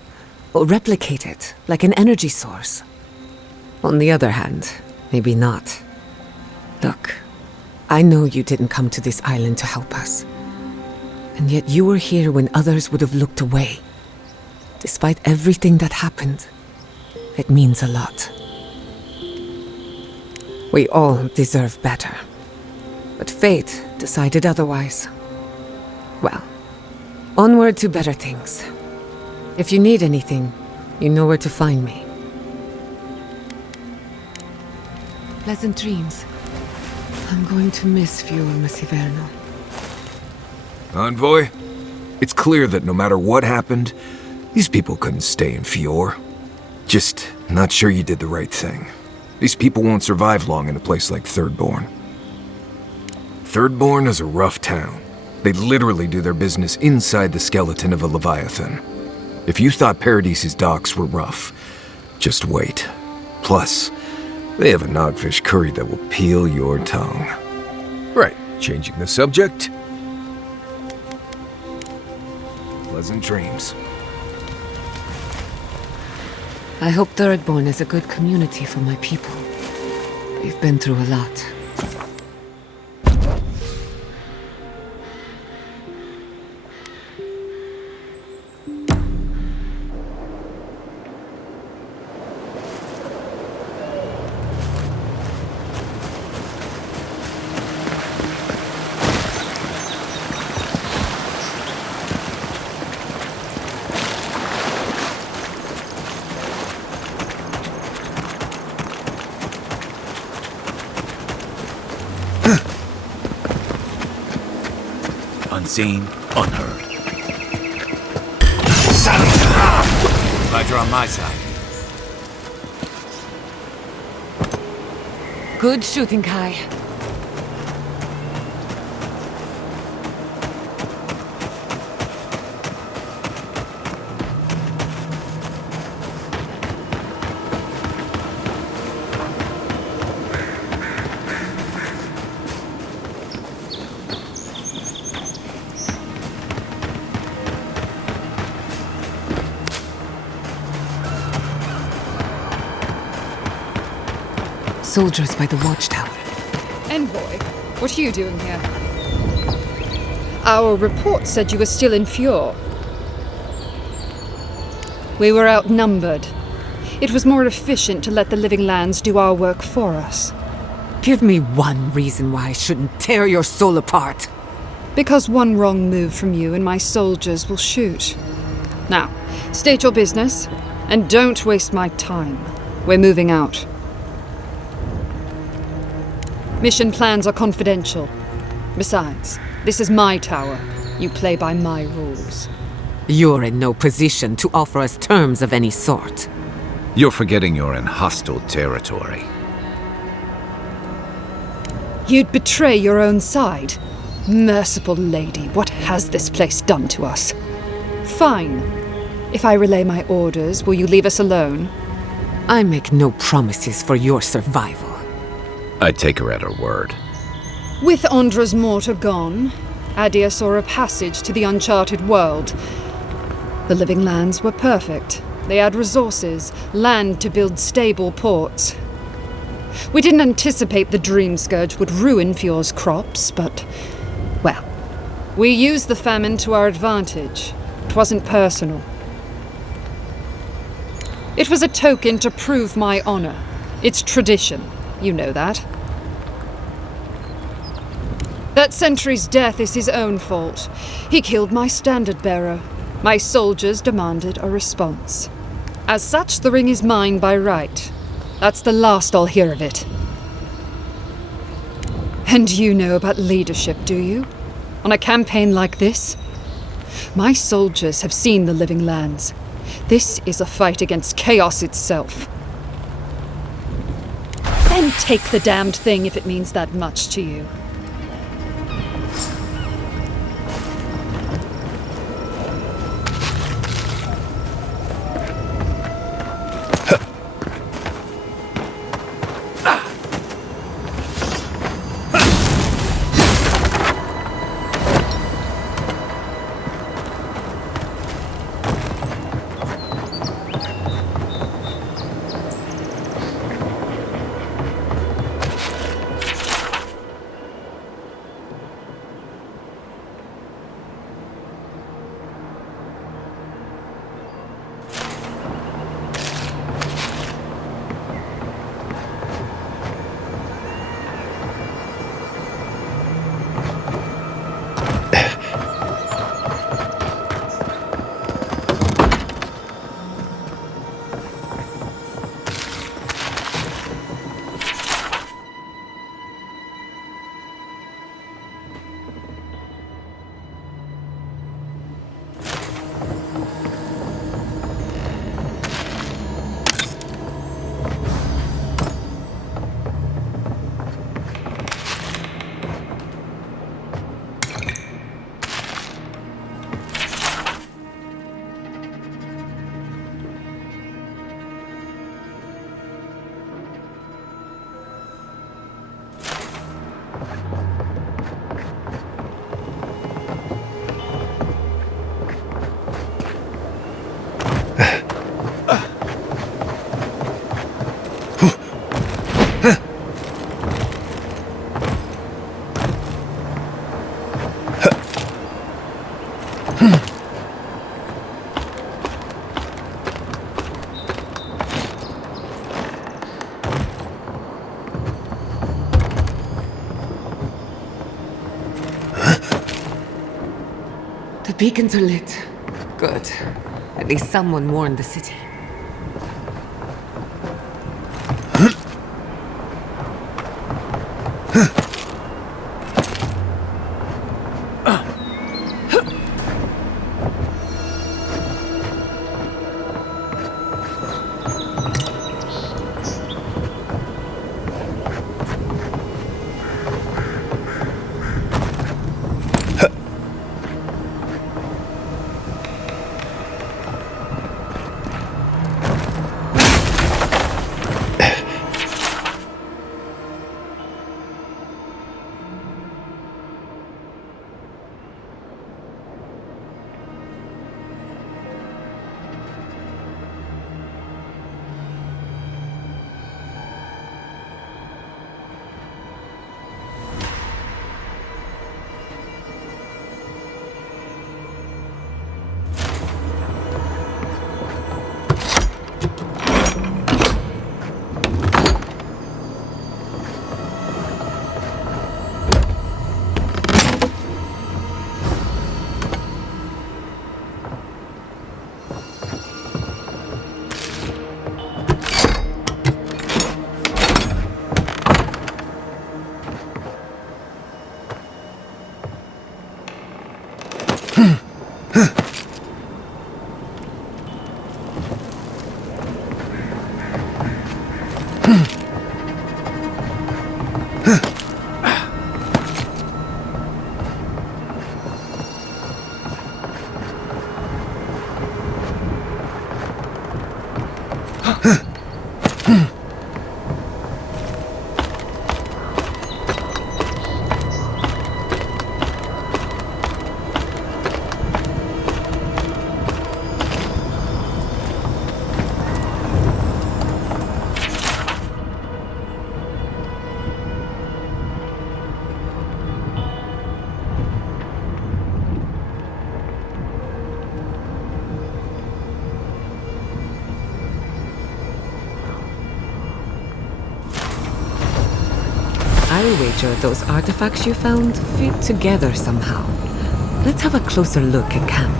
Or replicate it, like an energy source. On the other hand, maybe not. Look, I know you didn't come to this island to help us. And yet you were here when others would have looked away. Despite everything that happened, it means a lot. We all deserve better. But fate decided otherwise. Well, onward to better things. If you need anything, you know where to find me. Pleasant dreams. I'm going to miss Fior Mesiverno. Envoy, it's clear that no matter what happened, these people couldn't stay in Fior. Just not sure you did the right thing. These people won't survive long in a place like Thirdborn. Thirdborn is a rough town. They literally do their business inside the skeleton of a Leviathan. If you thought Paradise's docks were rough, Just wait. Plus, they have a nogfish curry that will peel your tongue. Right, changing the subject. Pleasant dreams. I hope Thirdborn is a good community for my people. We've been through a lot. Unseen, unheard. Glad you're on my side. Good shooting, Kai. Soldiers by the watchtower. Envoy, what are you doing here? Our report said you were still in Fjord. We were outnumbered. It was more efficient to let the living lands do our work for us. Give me one reason why I shouldn't tear your soul apart. Because one wrong move from you and my soldiers will shoot. Now, state your business, and don't waste my time. We're moving out. Mission plans are confidential. Besides, this is my tower. You play by my rules. You're in no position to offer us terms of any sort. You're forgetting you're in hostile territory. You'd betray your own side? Merciful lady, what has this place done to us? Fine. If I relay my orders, will you leave us alone? I make no promises for your survival. I'd take her at her word. With Andra's mortar gone, Adia saw a passage to the uncharted world. The living lands were perfect. They had resources, land to build stable ports. We didn't anticipate the Dream Scourge would ruin Fjord's crops, but, well, we used the famine to our advantage. It wasn't personal. It was a token to prove my honor. It's tradition. You know that. That sentry's death is his own fault. He killed my standard-bearer. My soldiers demanded a response. As such, the ring is mine by right. That's the last I'll hear of it. And you know about leadership, do you? On a campaign like this? My soldiers have seen the living lands. This is a fight against chaos itself. Then take the damned thing if it means that much to you. The beacons are lit. Good. At least someone warned the city. I'll wager those artifacts you found fit together somehow. Let's have a closer look at camp.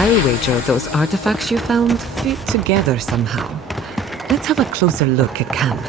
I wager those artifacts you found fit together somehow. Let's have a closer look at camp.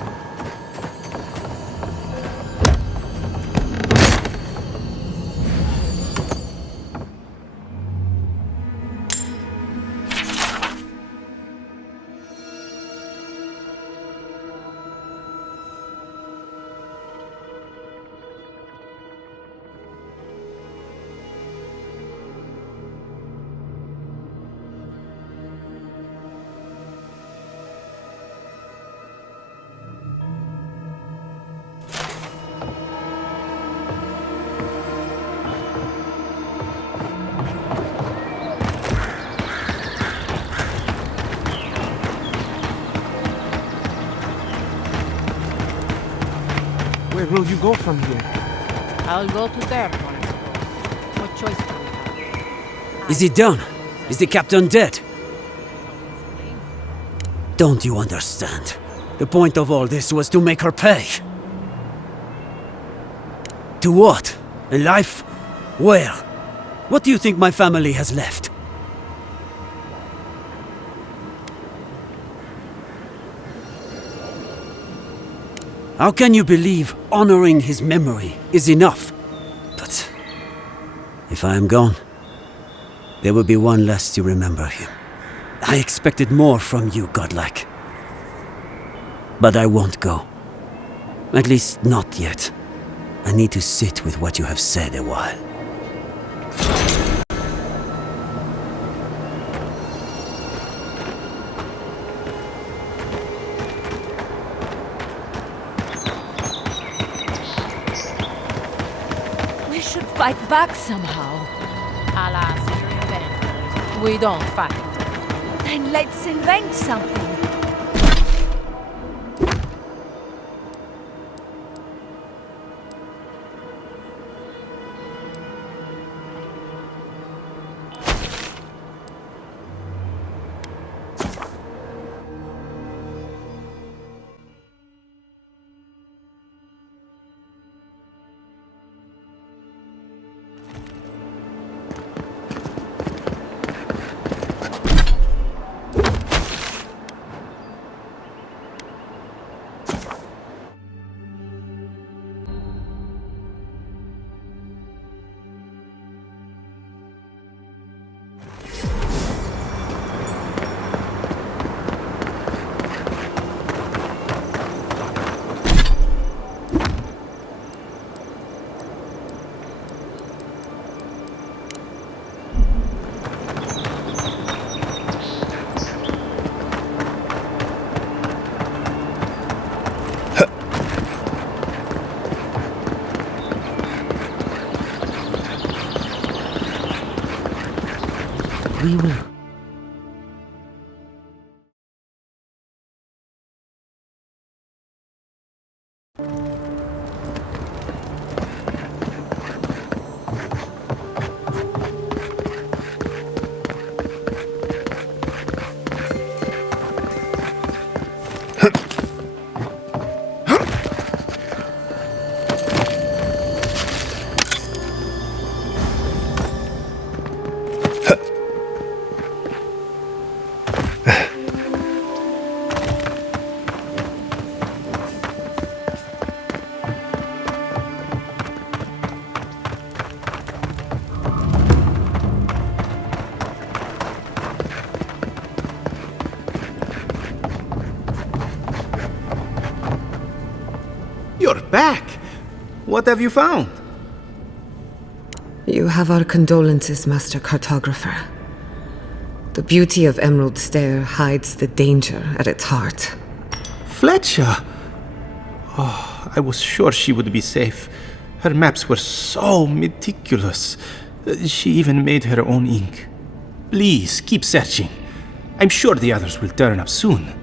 Where will you go from here? I'll go to there, I suppose. What choice do we have? Is it done? Is the captain dead? Don't you understand? The point of all this was to make her pay. To what? A life? Where? What do you think my family has left? How can you believe honoring his memory is enough? But if I am gone, there will be one less to remember him. I expected more from you, godlike. But I won't go. At least not yet. I need to sit with what you have said a while. We should fight back somehow. Alas, we're inventors. We don't fight. Then let's invent something. We will. You're back! What have you found? You have our condolences, Master Cartographer. The beauty of Emerald Stair hides the danger at its heart. Fletcher! Oh, I was sure she would be safe. Her maps were so meticulous. She even made her own ink. Please, keep searching. I'm sure the others will turn up soon.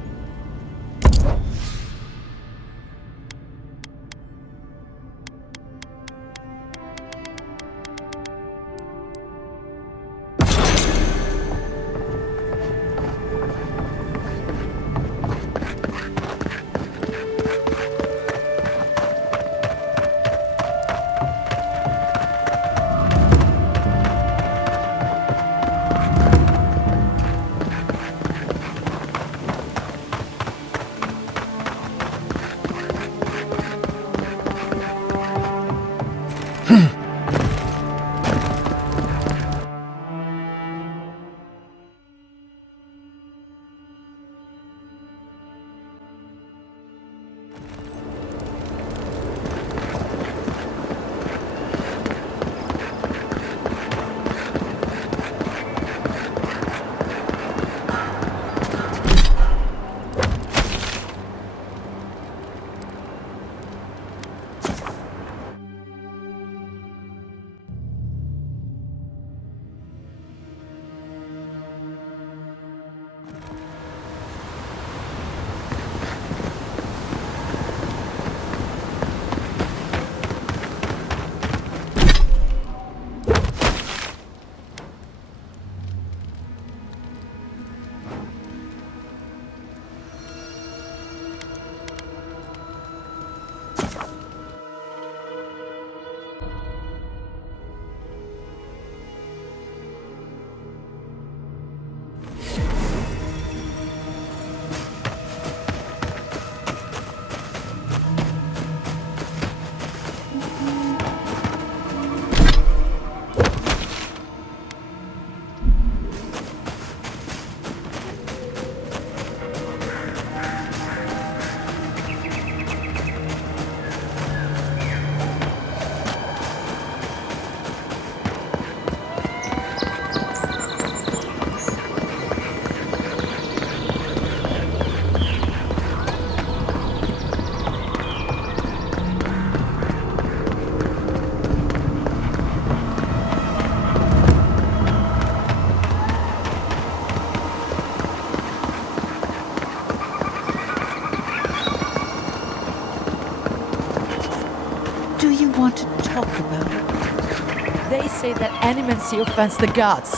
say that animancy offends the gods.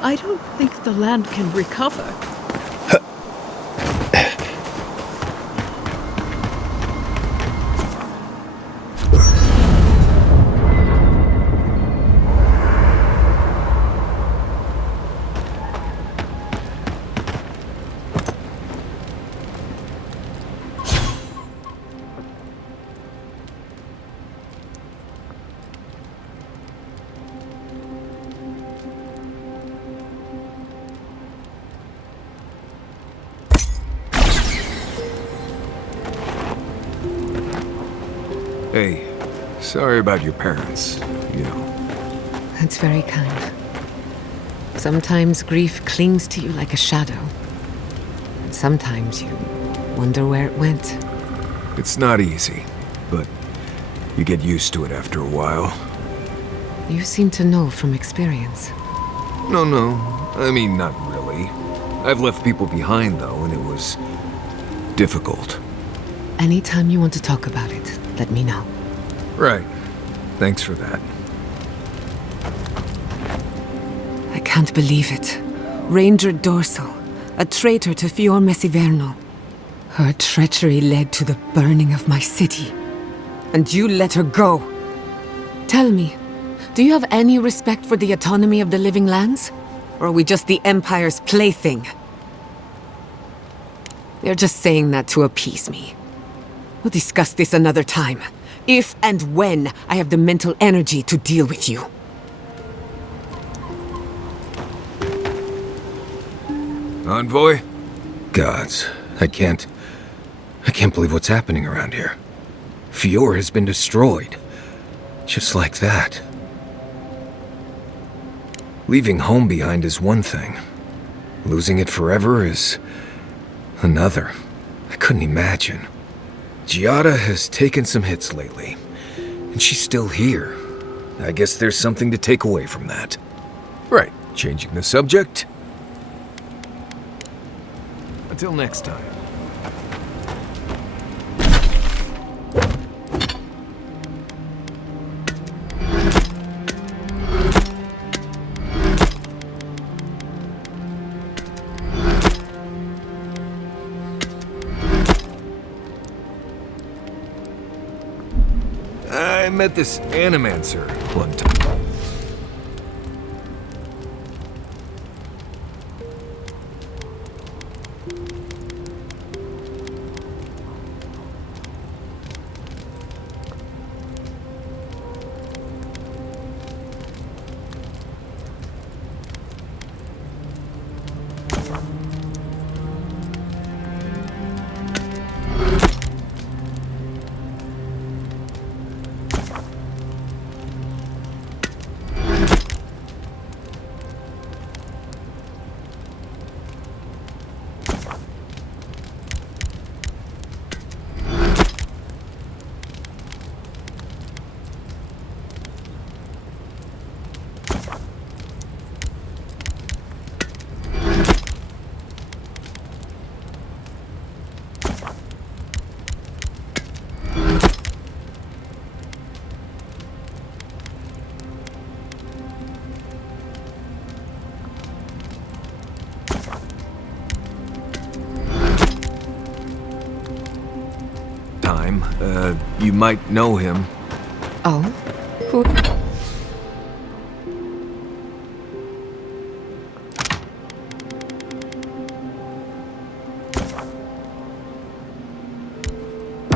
I don't think the land can recover. Hey, sorry about your parents, you know. That's very kind. Sometimes grief clings to you like a shadow. And sometimes you wonder where it went. It's not easy, but you get used to it after a while. You seem to know from experience. No, I mean, not really. I've left people behind, though, and it was difficult. Anytime you want to talk about it, let me know. Right. Thanks for that. I can't believe it. Ranger Dorsal, a traitor to Fior Messiverno. Her treachery led to the burning of my city. And you let her go. Tell me, do you have any respect for the autonomy of the Living Lands? Or are we just the Empire's plaything? You're just saying that to appease me. We'll discuss this another time. If and when I have the mental energy to deal with you. Envoy? Gods, I can't believe what's happening around here. Fior has been destroyed. Just like that. Leaving home behind is one thing. Losing it forever is another. I couldn't imagine. Giada has taken some hits lately, and she's still here. I guess there's something to take away from that. Right, changing the subject. Until next time. I met this animancer one time. You might know him. Oh? Who?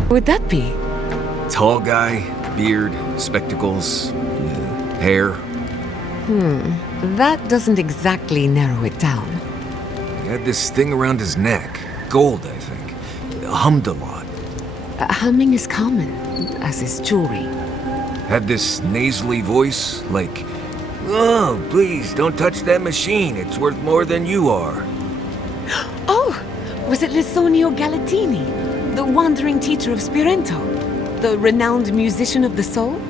Who would that be? Tall guy, beard, spectacles, hair. That doesn't exactly narrow it down. He had this thing around his neck. Gold, I think. Hummed a lot. Humming is common, as is jewelry. Had this nasally voice, like, "Oh, please, don't touch that machine. It's worth more than you are." Oh, was it Lysonio Galatini, the wandering teacher of Spirento? The renowned musician of the soul?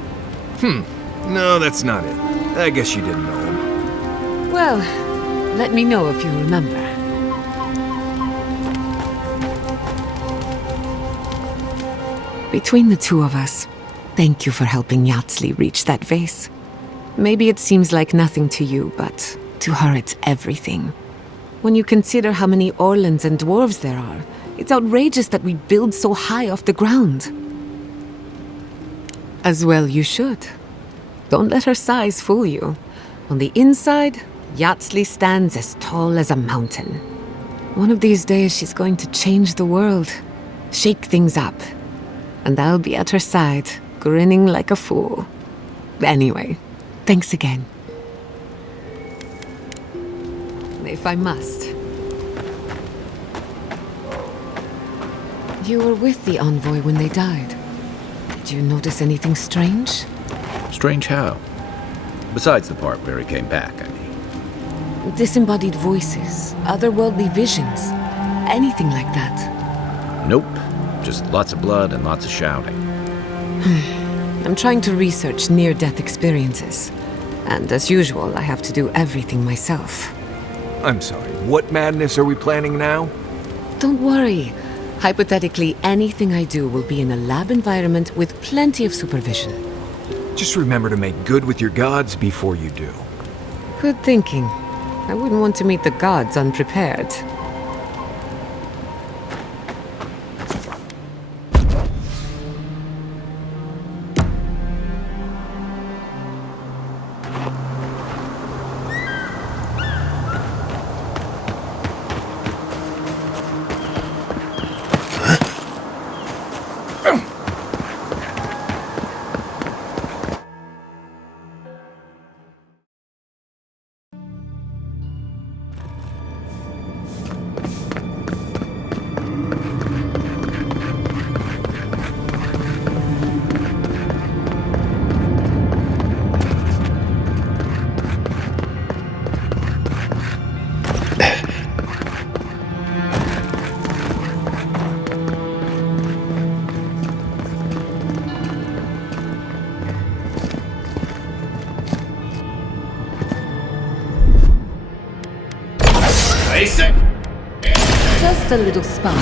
No, that's not it. I guess you didn't know him. Well, let me know if you remember. Between the two of us, thank you for helping Yatsli reach that vase. Maybe it seems like nothing to you, but to her it's everything. When you consider how many Orlans and dwarves there are, it's outrageous that we build so high off the ground. As well you should. Don't let her size fool you. On the inside, Yatsley stands as tall as a mountain. One of these days she's going to change the world, shake things up. And I'll be at her side, grinning like a fool. Anyway, thanks again. If I must. You were with the envoy when they died. Did you notice anything strange? Strange how? Besides the part where he came back, I mean. Disembodied voices, otherworldly visions, anything like that? Nope. Just lots of blood and lots of shouting. I'm trying to research near-death experiences. And as usual, I have to do everything myself. I'm sorry, what madness are we planning now? Don't worry. Hypothetically, anything I do will be in a lab environment with plenty of supervision. Just remember to make good with your gods before you do. Good thinking. I wouldn't want to meet the gods unprepared. Just a little spark.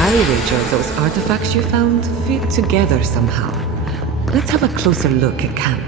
I wager those artifacts you found fit together somehow. Let's have a closer look at camp.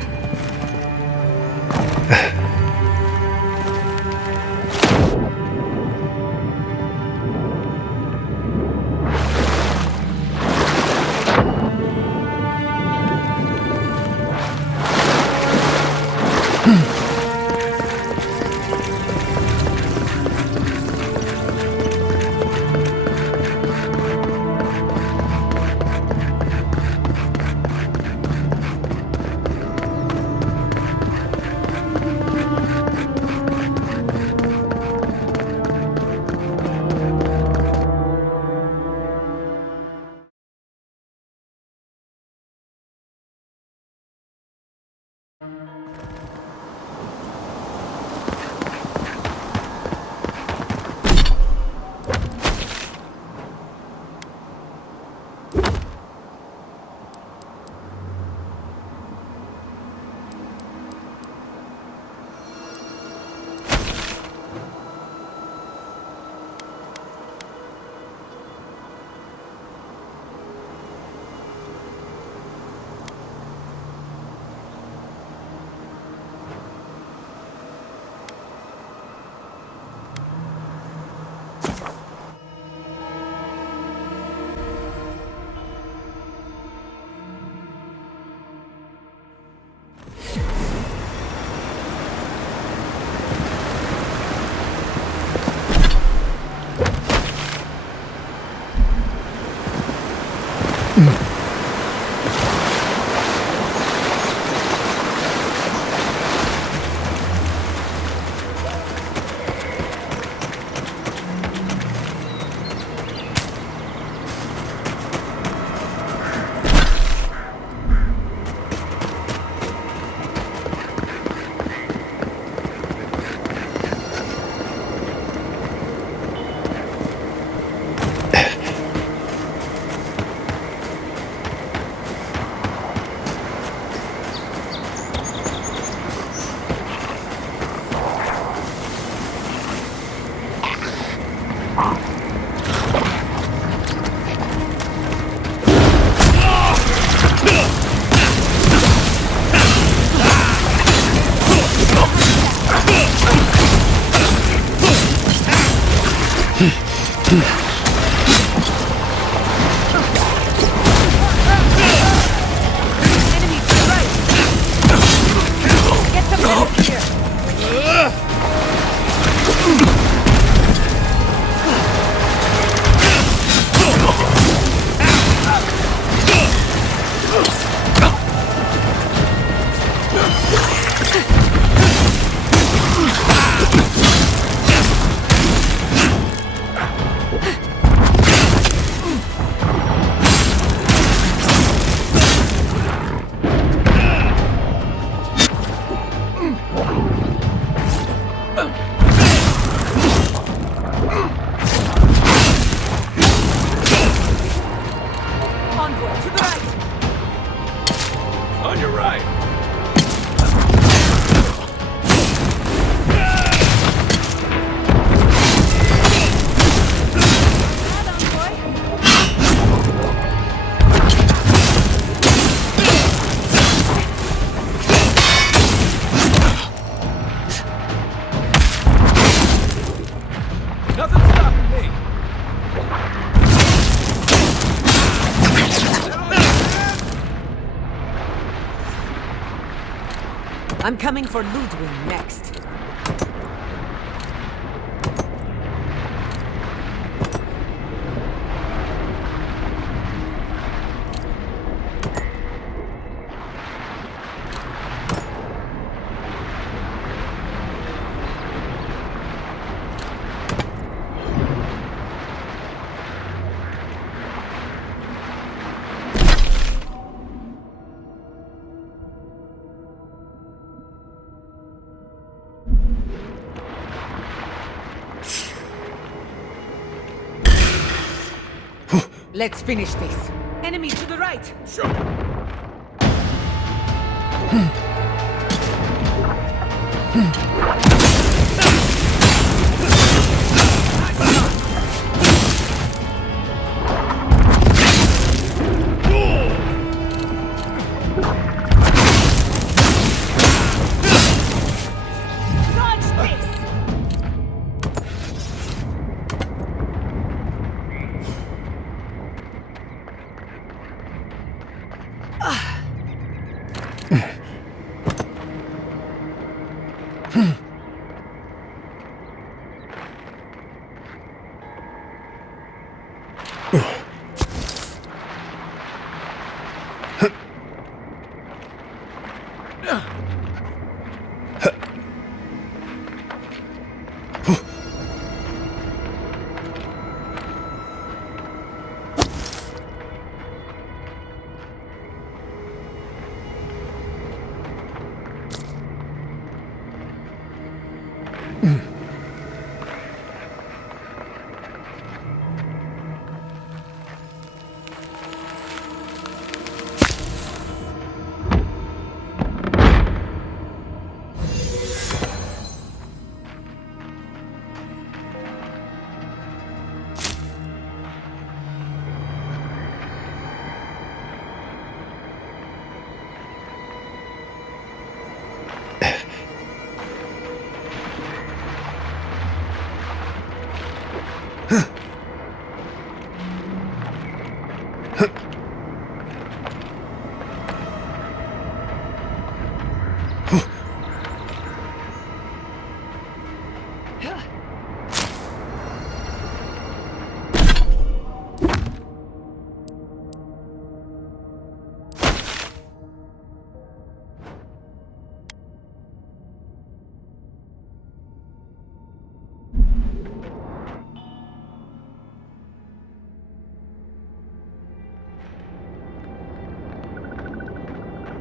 I'm coming for Ludwig next. Let's finish this. Enemy to the right! Sure.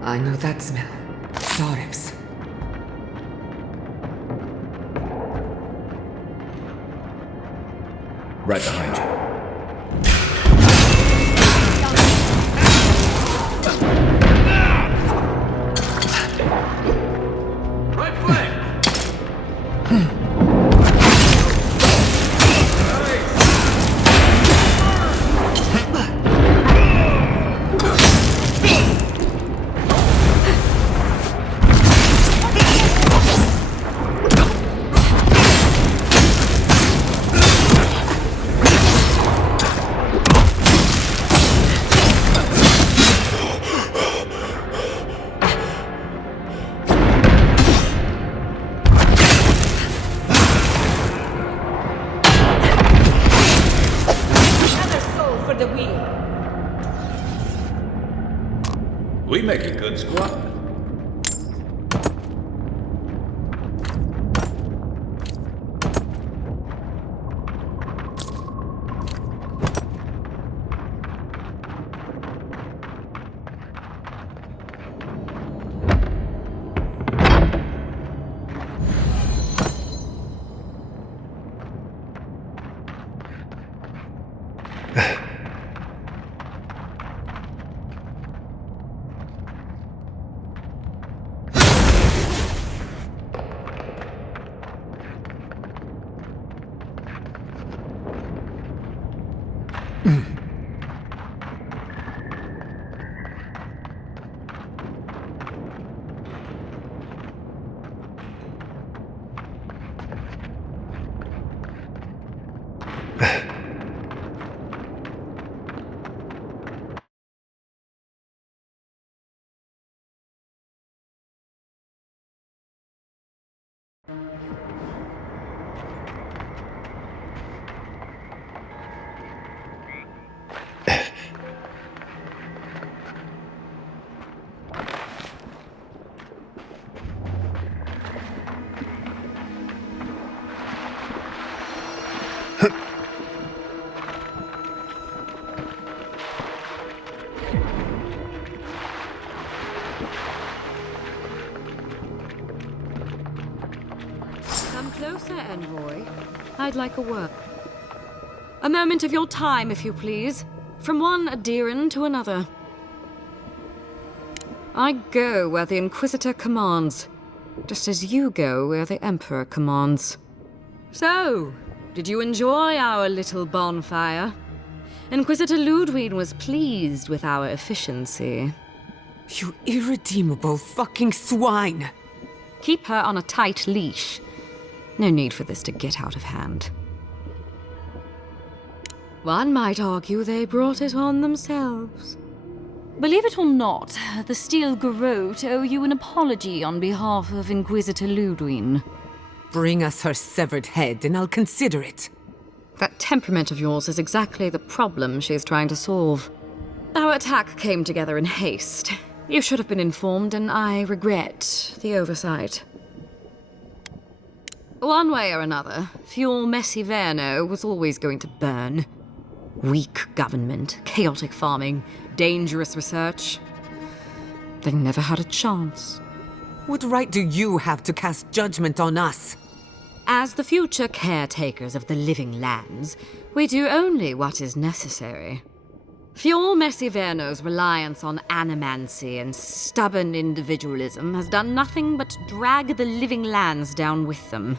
I know that smell. Sarif's. Right behind you. Right flank! We make a good squad. Come closer, envoy. I'd like a word. A moment of your time, if you please. From one Adiran to another. I go where the Inquisitor commands, just as you go where the Emperor commands. So, did you enjoy our little bonfire? Inquisitor Ludwig was pleased with our efficiency. You irredeemable fucking swine! Keep her on a tight leash. No need for this to get out of hand. One might argue they brought it on themselves. Believe it or not, the Steel Garrote owe you an apology on behalf of Inquisitor Ludwig. Bring us her severed head and I'll consider it. That temperament of yours is exactly the problem she's trying to solve. Our attack came together in haste. You should have been informed, and I regret the oversight. One way or another, Fuel Messiverno was always going to burn. Weak government, chaotic farming, dangerous research. They never had a chance. What right do you have to cast judgment on us? As the future caretakers of the living lands, we do only what is necessary. Fuel Messiverno's reliance on animancy and stubborn individualism has done nothing but drag the living lands down with them.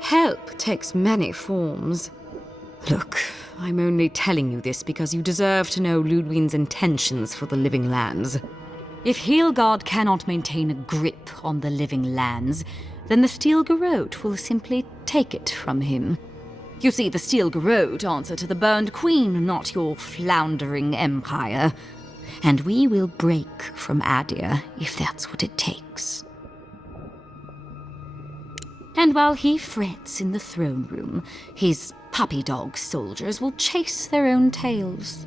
Help takes many forms. Look, I'm only telling you this because you deserve to know Ludwig's intentions for the living lands. If Heelgard cannot maintain a grip on the living lands, then the Steel Garrote will simply take it from him. You see, the Steel Garrote answer to the Burned Queen, not your floundering empire. And we will break from Adir if that's what it takes. And while he frets in the throne room, his puppy dog soldiers will chase their own tails.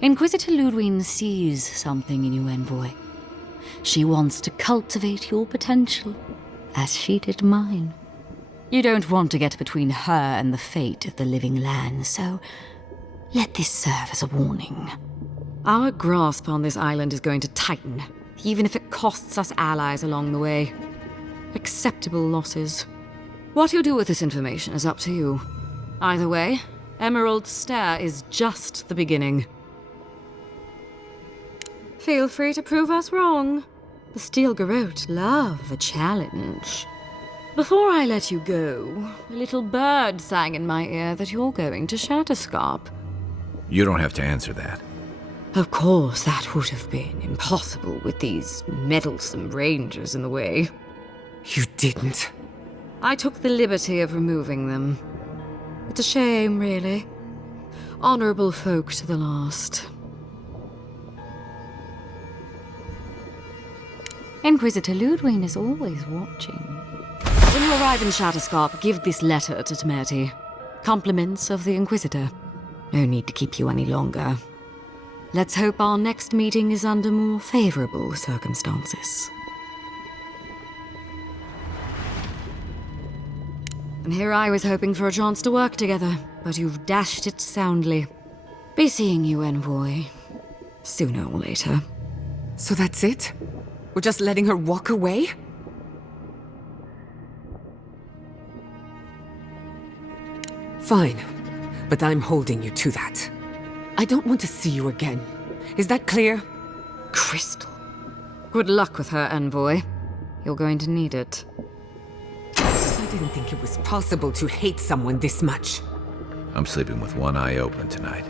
Inquisitor Ludwig sees something in you, envoy. She wants to cultivate your potential, as she did mine. You don't want to get between her and the fate of the living land, so let this serve as a warning. Our grasp on this island is going to tighten, even if it costs us allies along the way. Acceptable losses. What you do with this information is up to you. Either way, Emerald Stair is just the beginning. Feel free to prove us wrong. The Steel Garrote love a challenge. Before I let you go, a little bird sang in my ear that you're going to Shatterscarp. You don't have to answer that. Of course, that would have been impossible with these meddlesome rangers in the way. You didn't. I took the liberty of removing them. It's a shame, really. Honorable folk to the last. Inquisitor Ludwig is always watching. When you arrive in Shatterscarp, give this letter to Temerty. Compliments of the Inquisitor. No need to keep you any longer. Let's hope our next meeting is under more favorable circumstances. And here I was hoping for a chance to work together, but you've dashed it soundly. Be seeing you, envoy. Sooner or later. So that's it? We're just letting her walk away? Fine, but I'm holding you to that. I don't want to see you again. Is that clear? Crystal. Good luck with her, envoy. You're going to need it. I didn't think it was possible to hate someone this much. I'm sleeping with one eye open tonight.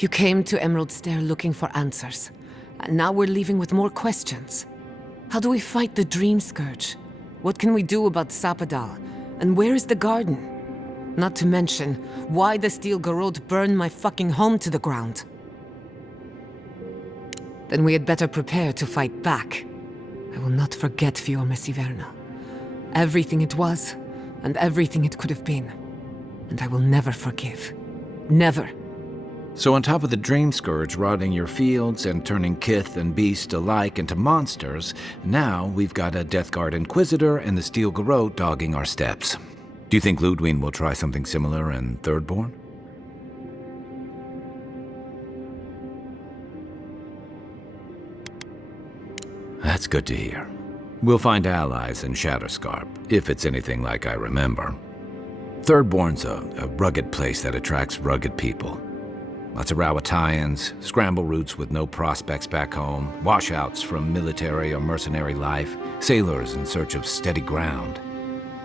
You came to Emerald Stair looking for answers, and now we're leaving with more questions. How do we fight the Dream Scourge? What can we do about Sapadal? And where is the garden? Not to mention, why the Steel Garrote burned my fucking home to the ground. Then we had better prepare to fight back. I will not forget Fiorme Siverna. Everything it was, and everything it could have been. And I will never forgive. Never. So on top of the Dream Scourge rotting your fields and turning kith and beast alike into monsters, now we've got a Deathguard Inquisitor and the Steel Garrote dogging our steps. Do you think Ludwig will try something similar in Thirdborn? That's good to hear. We'll find allies in Shatterscarp, if it's anything like I remember. Thirdborn's a rugged place that attracts rugged people. Lots of Rawatayans, scramble routes with no prospects back home, washouts from military or mercenary life, sailors in search of steady ground.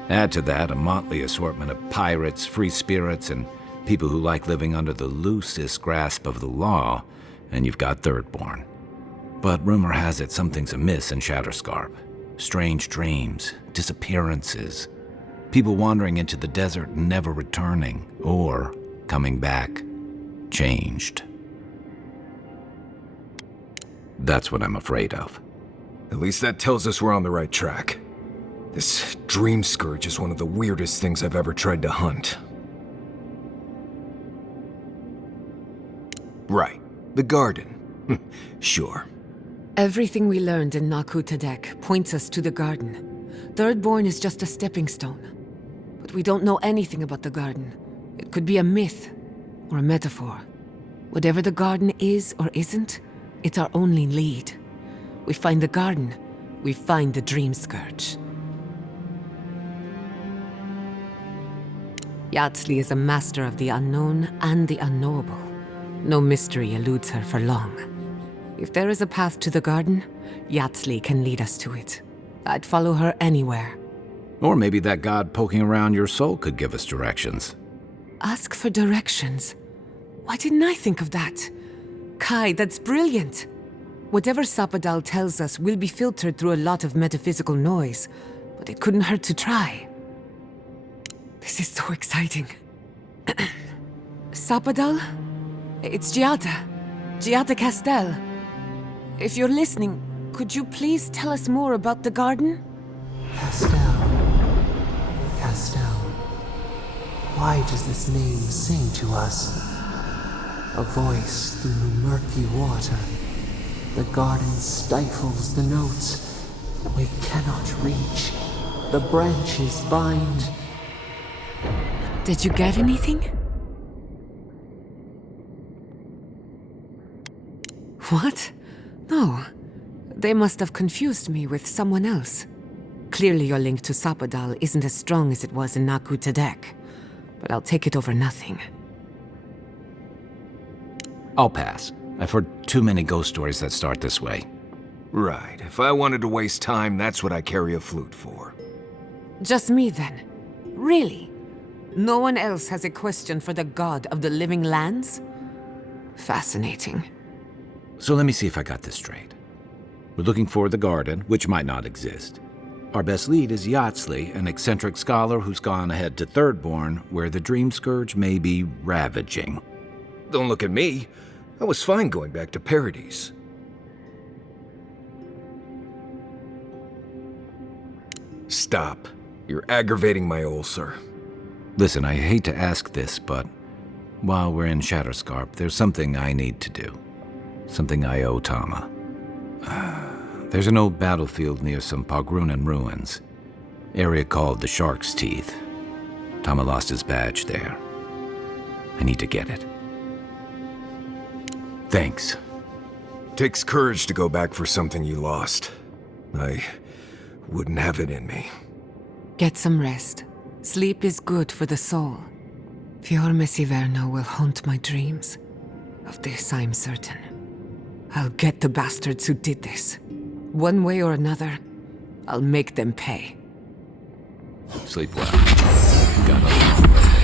Add to that a motley assortment of pirates, free spirits, and people who like living under the loosest grasp of the law, and you've got Thirdborn. But rumor has it something's amiss in Shatterscarp. Strange dreams, disappearances, people wandering into the desert and never returning, or coming back, changed. That's what I'm afraid of. At least that tells us we're on the right track. This dream scourge is one of the weirdest things I've ever tried to hunt. Right, the garden. Sure. Everything we learned in Naku Tadek points us to the garden. Thirdborn is just a stepping stone. But we don't know anything about the garden. It could be a myth or a metaphor. Whatever the garden is or isn't, it's our only lead. We find the garden, we find the dream scourge. Yatsley is a master of the unknown and the unknowable. No mystery eludes her for long. If there is a path to the garden, Yatsley can lead us to it. I'd follow her anywhere. Or maybe that god poking around your soul could give us directions. Ask for directions. Why didn't I think of that? Kai, that's brilliant. Whatever Sapadal tells us will be filtered through a lot of metaphysical noise, but it couldn't hurt to try. This is so exciting. Sapadal? It's Giada. Giada Castell. If you're listening, could you please tell us more about the garden? Castell. Why does this name sing to us? A voice through murky water. The garden stifles the notes. We cannot reach. The branches bind. Did you get anything? What? No. They must have confused me with someone else. Clearly your link to Sapadal isn't as strong as it was in Naku Tadek, but I'll take it over nothing. I'll pass. I've heard too many ghost stories that start this way. Right. If I wanted to waste time, that's what I carry a flute for. Just me then? Really? No one else has a question for the god of the living lands? Fascinating. So let me see if I got this straight. We're looking for the garden, which might not exist. Our best lead is Yatsley, an eccentric scholar who's gone ahead to Thirdborn, where the dream scourge may be ravaging. Don't look at me. I was fine going back to Paradise. Stop. You're aggravating my ulcer. Listen, I hate to ask this, but while we're in Shatterscarp, there's something I need to do. Something I owe Tama. There's an old battlefield near some Pogrunan ruins. Area called the Shark's Teeth. Tama lost his badge there. I need to get it. Thanks. Takes courage to go back for something you lost. I wouldn't have it in me. Get some rest. Sleep is good for the soul. Fiorme Siverno will haunt my dreams. Of this I'm certain. I'll get the bastards who did this. One way or another, I'll make them pay. Sleep well. You got a long road ahead.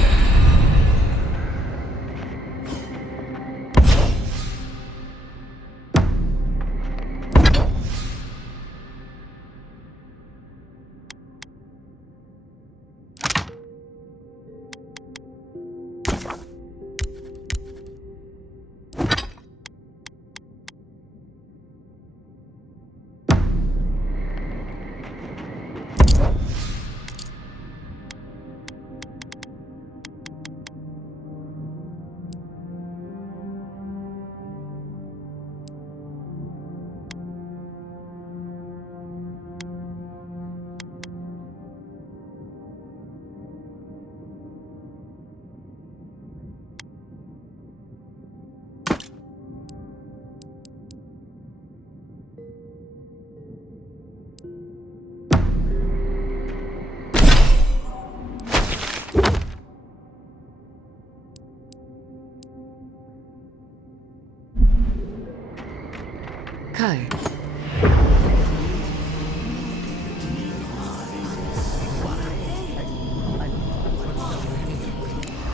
Kai.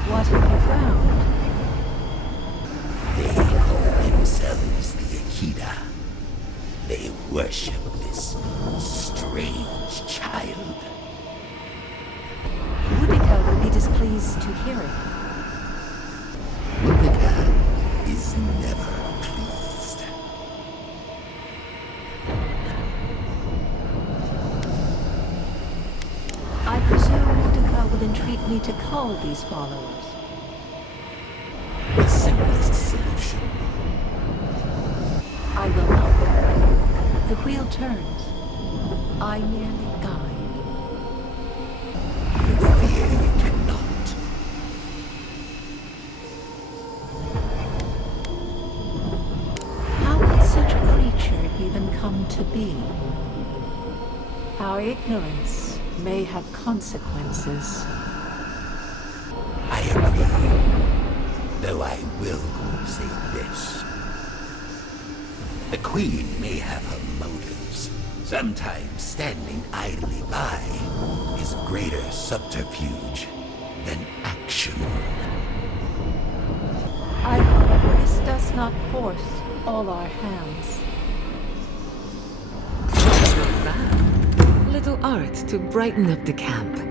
What have you found? strange child. Boudica will be displeased to hear it. Boudica is never pleased. I presume Boudica will entreat me to call these followers. The simplest solution. I will not. The wheel turns. I merely guide. You fear you cannot. How could such a creature even come to be? Our ignorance may have consequences. I agree, though I will say this. The Queen may have her motives. Sometimes standing idly by is greater subterfuge than action. I hope this does not force all our hands. Little art to brighten up the camp.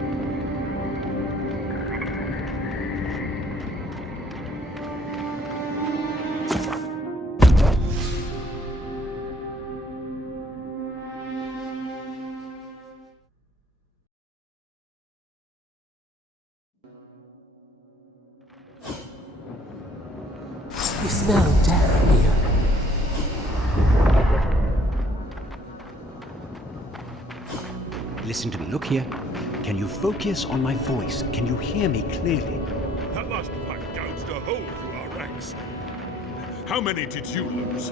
You smell death here. Listen to me, look here. Can you focus on my voice? Can you hear me clearly? That last fight gouged a hole through our ranks. How many did you lose?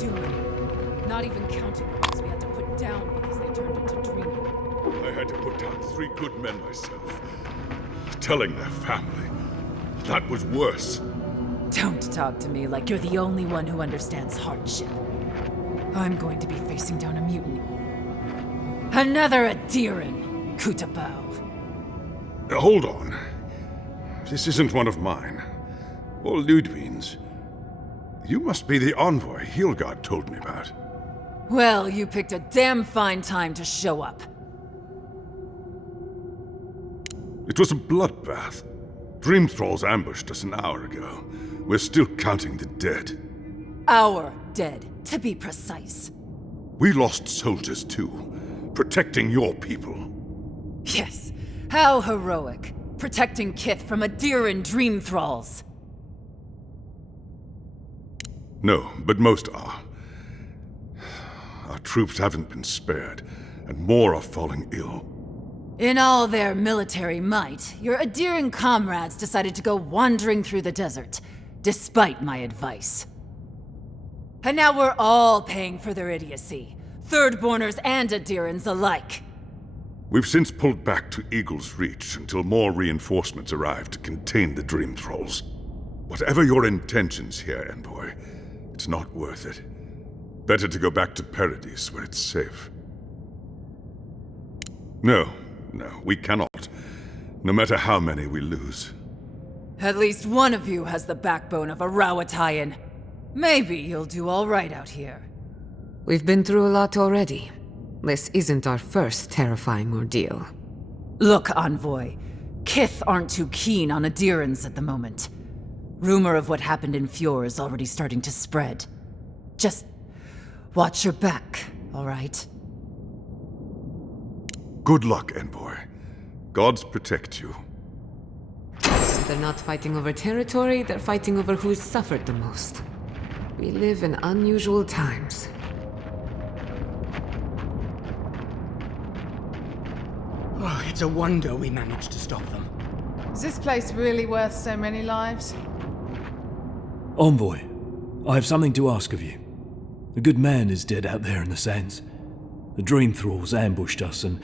Too many. Not even counting the ones we had to put down because they turned into dreamers. I had to put down 3 good men myself. Telling their family. That was worse. Don't talk to me like you're the only one who understands hardship. I'm going to be facing down a mutiny. Another Adiran, Kutabao. Hold on. This isn't one of mine. Or Ludwig's. You must be the envoy Hilgard told me about. Well, you picked a damn fine time to show up. It was a bloodbath. Dream Thralls ambushed us an hour ago. We're still counting the dead. Our dead, to be precise. We lost soldiers too. Protecting your people. Yes, how heroic. Protecting Kith from Adiran Dream Thralls. No, but most are. Our troops haven't been spared, and more are falling ill. In all their military might, your Adiran comrades decided to go wandering through the desert, despite my advice. And now we're all paying for their idiocy. Thirdborners and Adirans alike. We've since pulled back to Eagle's Reach until more reinforcements arrive to contain the Dream Thralls. Whatever your intentions here, Envoy, it's not worth it. Better to go back to Paradise where it's safe. No, we cannot. No matter how many we lose. At least one of you has the backbone of a Rawatayan. Maybe you'll do all right out here. We've been through a lot already. This isn't our first terrifying ordeal. Look, Envoy. Kith aren't too keen on Adirans at the moment. Rumor of what happened in Fjord is already starting to spread. Just watch your back, all right? Good luck, Envoy. Gods protect you. They're not fighting over territory, they're fighting over who's suffered the most. We live in unusual times. Oh, it's a wonder we managed to stop them. Is this place really worth so many lives? Envoy, I have something to ask of you. A good man is dead out there in the sands. The Dream Thralls ambushed us, and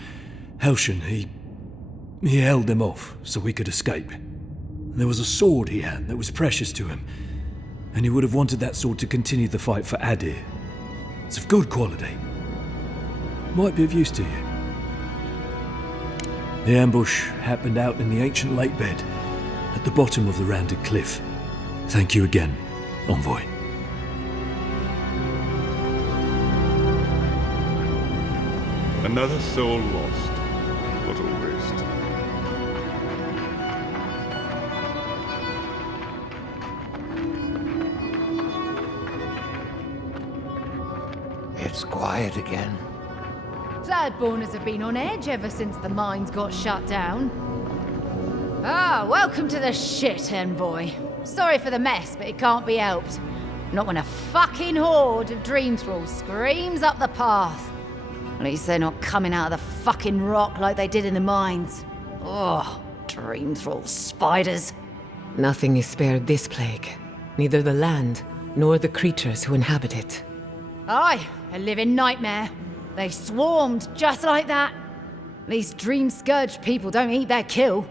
Helshin, he held them off so we could escape. There was a sword he had that was precious to him, and he would have wanted that sword to continue the fight for Adir. It's of good quality. Might be of use to you. The ambush happened out in the ancient lake bed, at the bottom of the rounded cliff. Thank you again, Envoy. Another soul lost. What a waste. It's quiet again. Bloodborners have been on edge ever since the mines got shut down. Ah, welcome to the shit, envoy. Sorry for the mess, but it can't be helped. Not when a fucking horde of dream thralls screams up the path. At least they're not coming out of the fucking rock like they did in the mines. Oh, dream thrall spiders. Nothing is spared this plague. Neither the land, nor the creatures who inhabit it. Aye, a living nightmare. They swarmed just like that. At least dream scourge people don't eat their kill.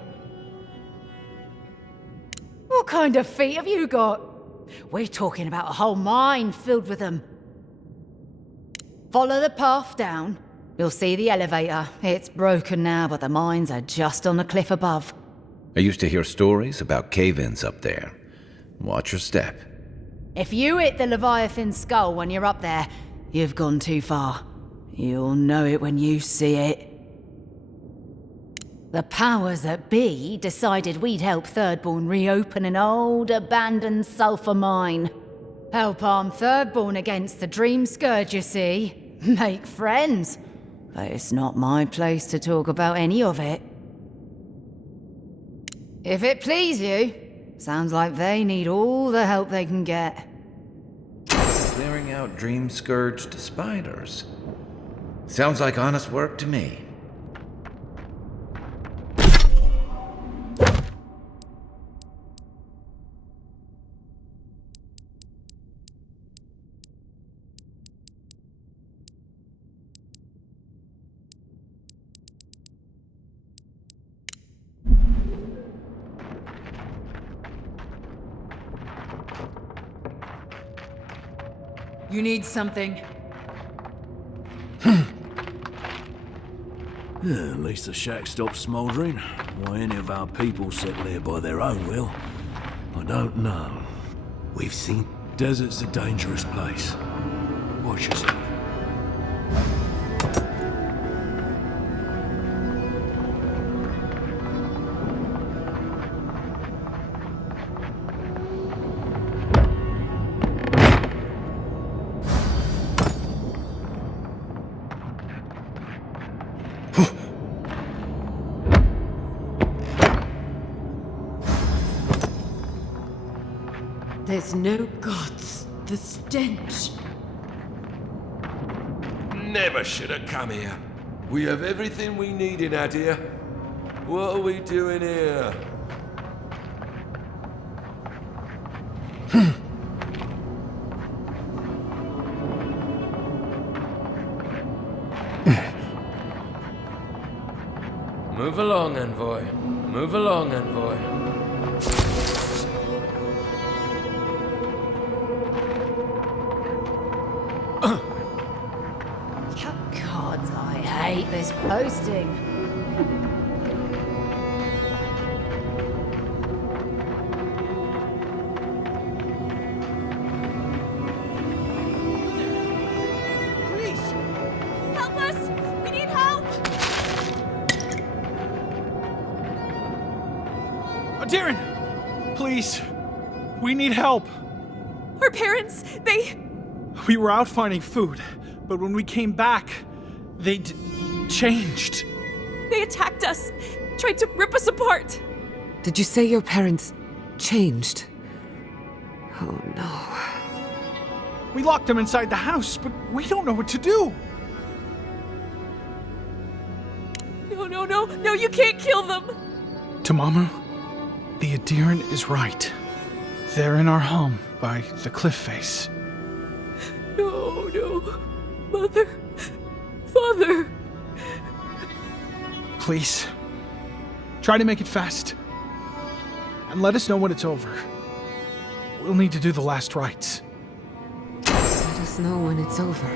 What kind of feet have you got? We're talking about a whole mine filled with them. Follow the path down. You'll see the elevator. It's broken now, but the mines are just on the cliff above. I used to hear stories about cave-ins up there. Watch your step. If you hit the Leviathan skull when you're up there, you've gone too far. You'll know it when you see it. The powers that be decided we'd help Thirdborn reopen an old, abandoned sulfur mine. Help arm Thirdborn against the Dream Scourge, you see. Make friends. But it's not my place to talk about any of it. If it please you, sounds like they need all the help they can get. Clearing out dream-scourged spiders. Sounds like honest work to me. You need something? Yeah, at least the shack stopped smouldering. Why any of our people settle here by their own will, I don't know. We've seen... Desert's a dangerous place. Watch yourself. There's no gods. The stench. Never should have come here. We have everything we need in Adir. What are we doing here? Move along, envoy. Move along, envoy. God, I hate this posting. Please! Help us! We need help! Darren! Please! We need help! Our parents, We were out finding food, but when we came back, they changed. They attacked us, tried to rip us apart. Did you say your parents changed? Oh no. We locked them inside the house, but we don't know what to do. No, you can't kill them. Tamamu, the Adiran is right. They're in our home by the cliff face. No. Mother. Father. Please, try to make it fast. And let us know when it's over. We'll need to do the last rites. Let us know when it's over.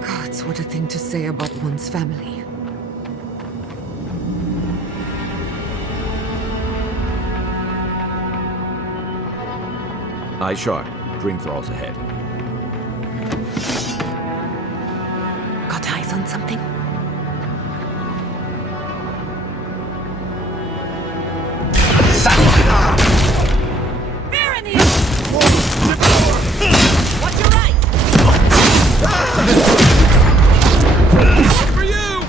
Gods, what a thing to say about one's family. Eye sharp. Dream thralls ahead. Got eyes on on something? Fear in the air! Watch your right! For you!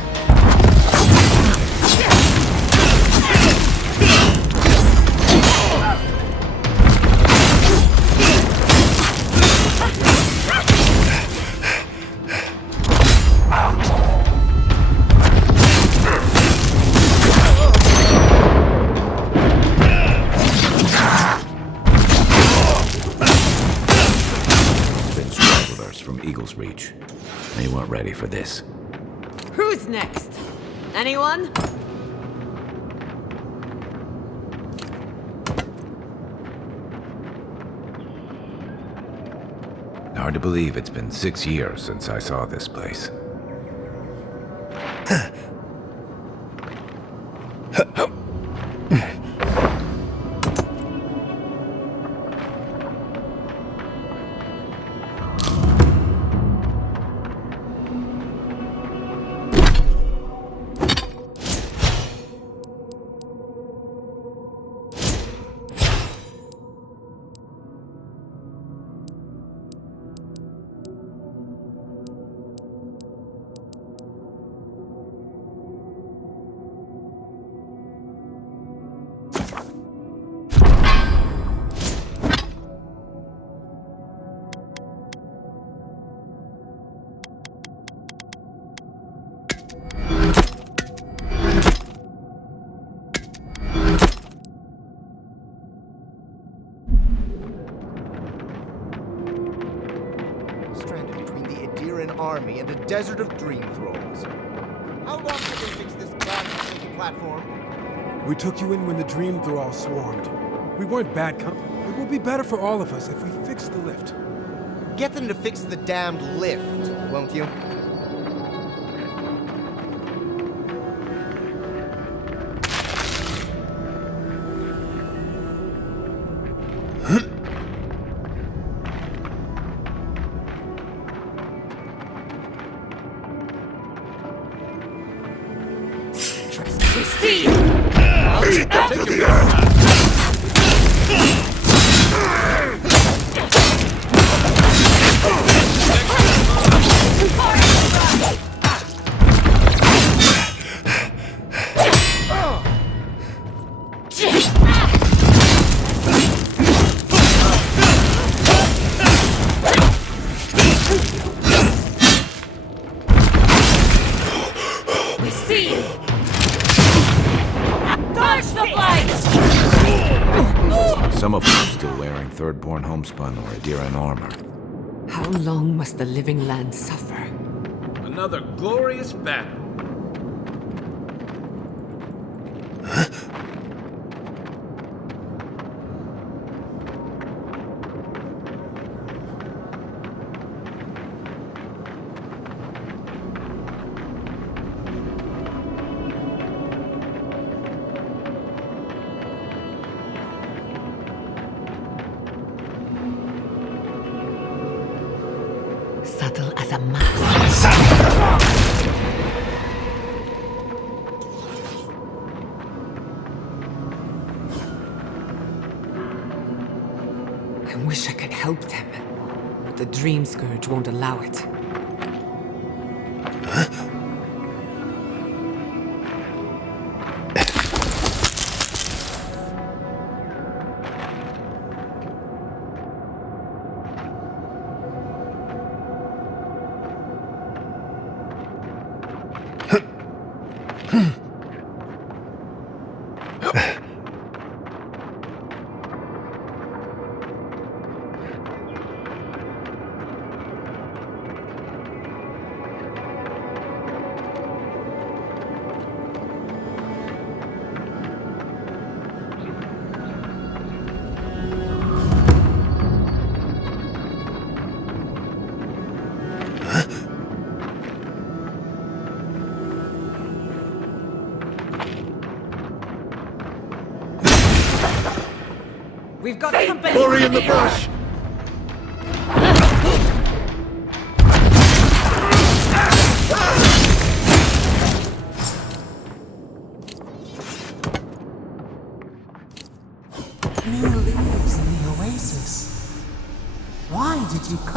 Been stragglers from Eagle's Reach. They weren't ready for this. Who's next? Anyone? Hard to believe it's been 6 years since I saw this place. Stranded between the Adiran army and a desert of dream thralls. How long did they fix this god-forsaken platform? We took you in when the dream thrall swarmed. We weren't bad company. It will be better for all of us if we fix the lift. Get them to fix the damned lift, won't you? Some of them are still wearing Third-born homespun or Adiran armor. How long must the living land suffer? Another glorious battle. Subtle as a mouse. I wish I could help them, but the Dream Scourge won't allow it. We've got company! Hurry in the brush!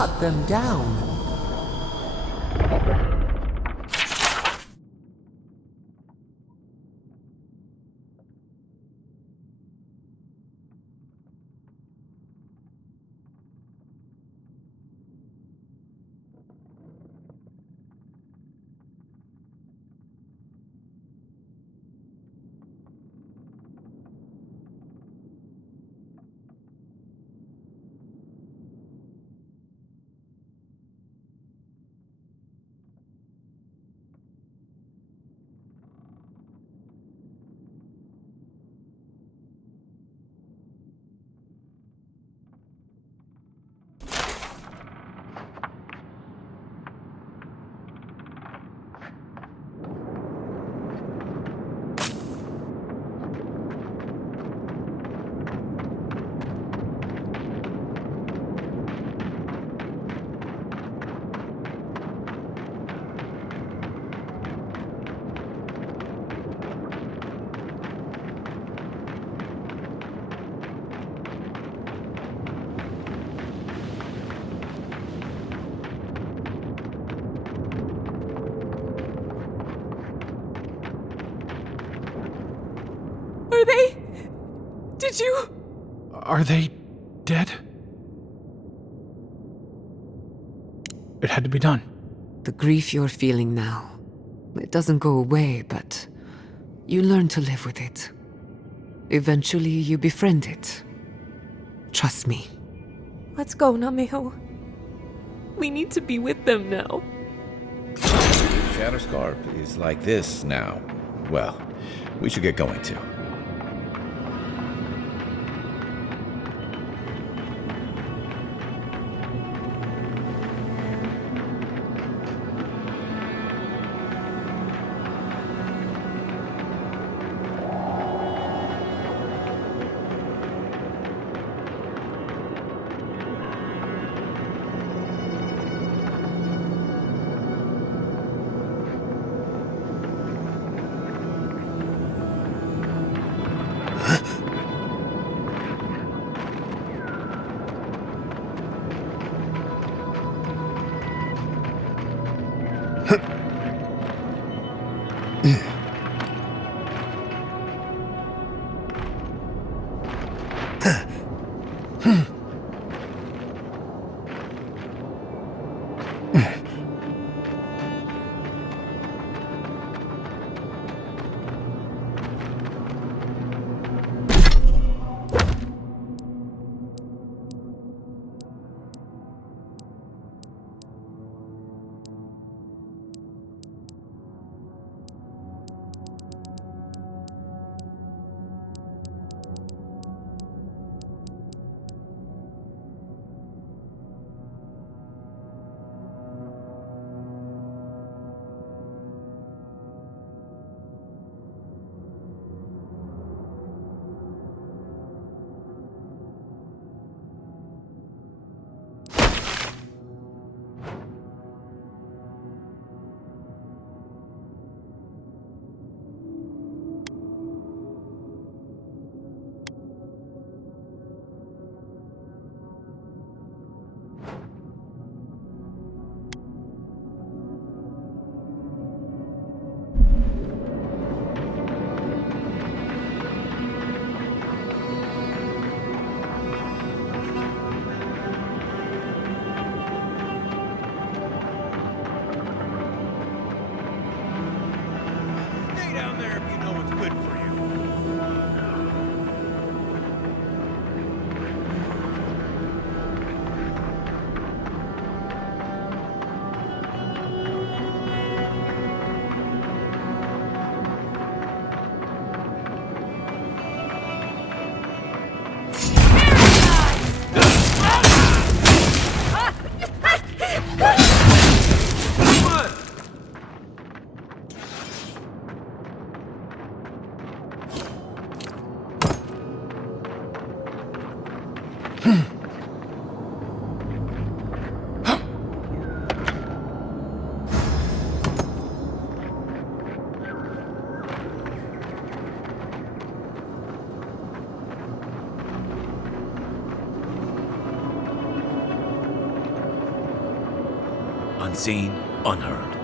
cut them down. Are they? Did you? Are they dead? It had to be done. The grief you're feeling now, it doesn't go away, but you learn to live with it. Eventually, you befriend it. Trust me. Let's go, Namiho. We need to be with them now. If Shatterscarp is like this now, well, we should get going too. unseen, unheard.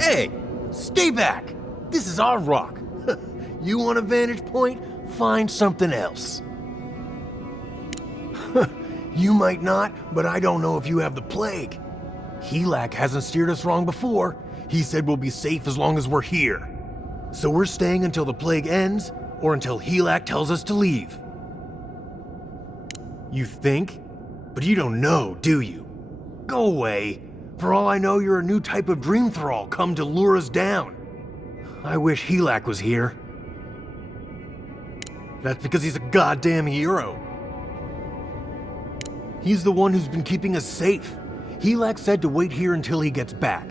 Hey, stay back. This is our rock. You want a vantage point? Find something else. You might not, but I don't know if you have the plague. Helak hasn't steered us wrong before. He said we'll be safe as long as we're here. So we're staying until the plague ends, or until Helak tells us to leave. You think? But you don't know, do you? Go away. For all I know, you're a new type of dream thrall come to lure us down. I wish Helak was here. That's because he's a goddamn hero. He's the one who's been keeping us safe. Helak said to wait here until he gets back.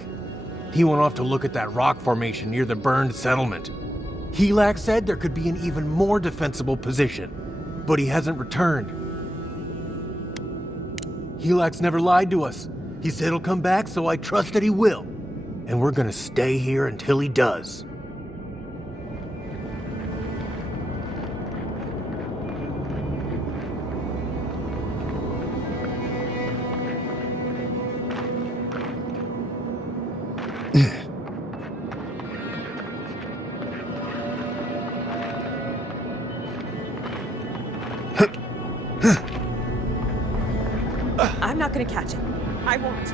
He went off to look at that rock formation near the burned settlement. Helak said there could be an even more defensible position, but he hasn't returned. Helak's never lied to us. He said he'll come back, so I trust that he will. And we're gonna stay here until he does. I'm not gonna catch it. I won't.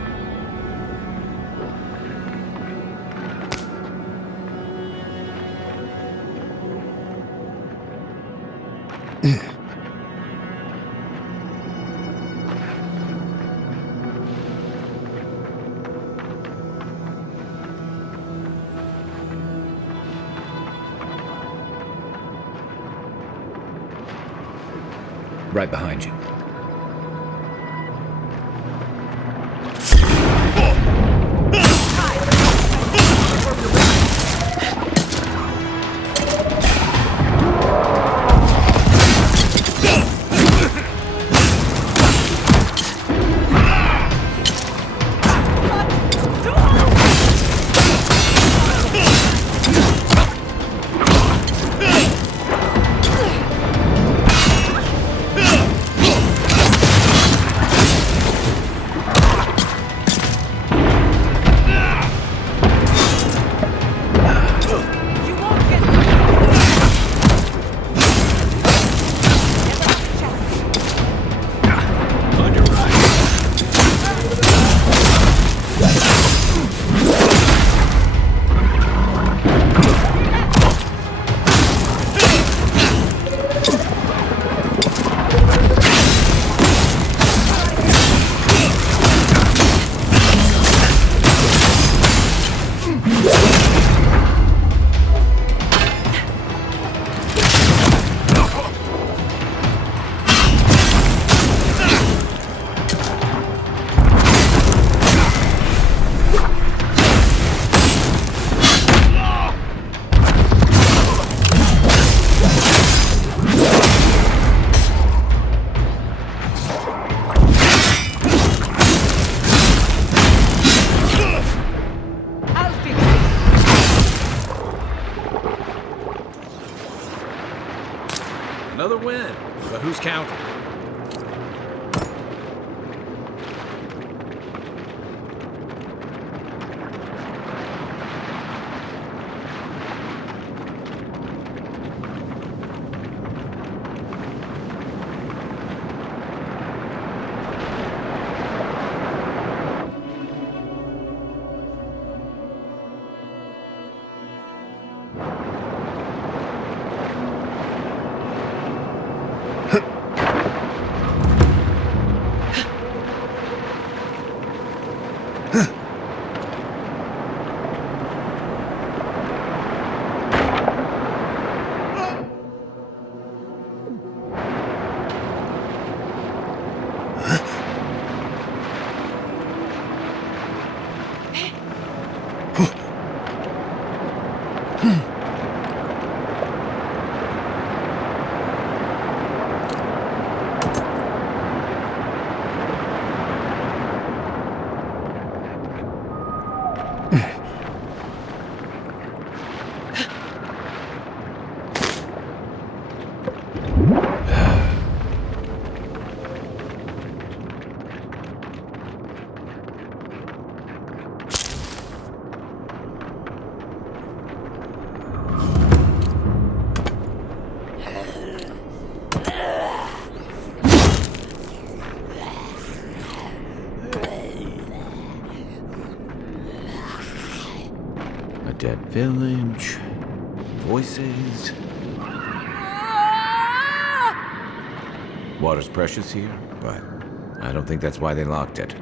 Right behind you. Another win, but who's counting? A dead village. Voices. Water's precious here, but I don't think that's why they locked it.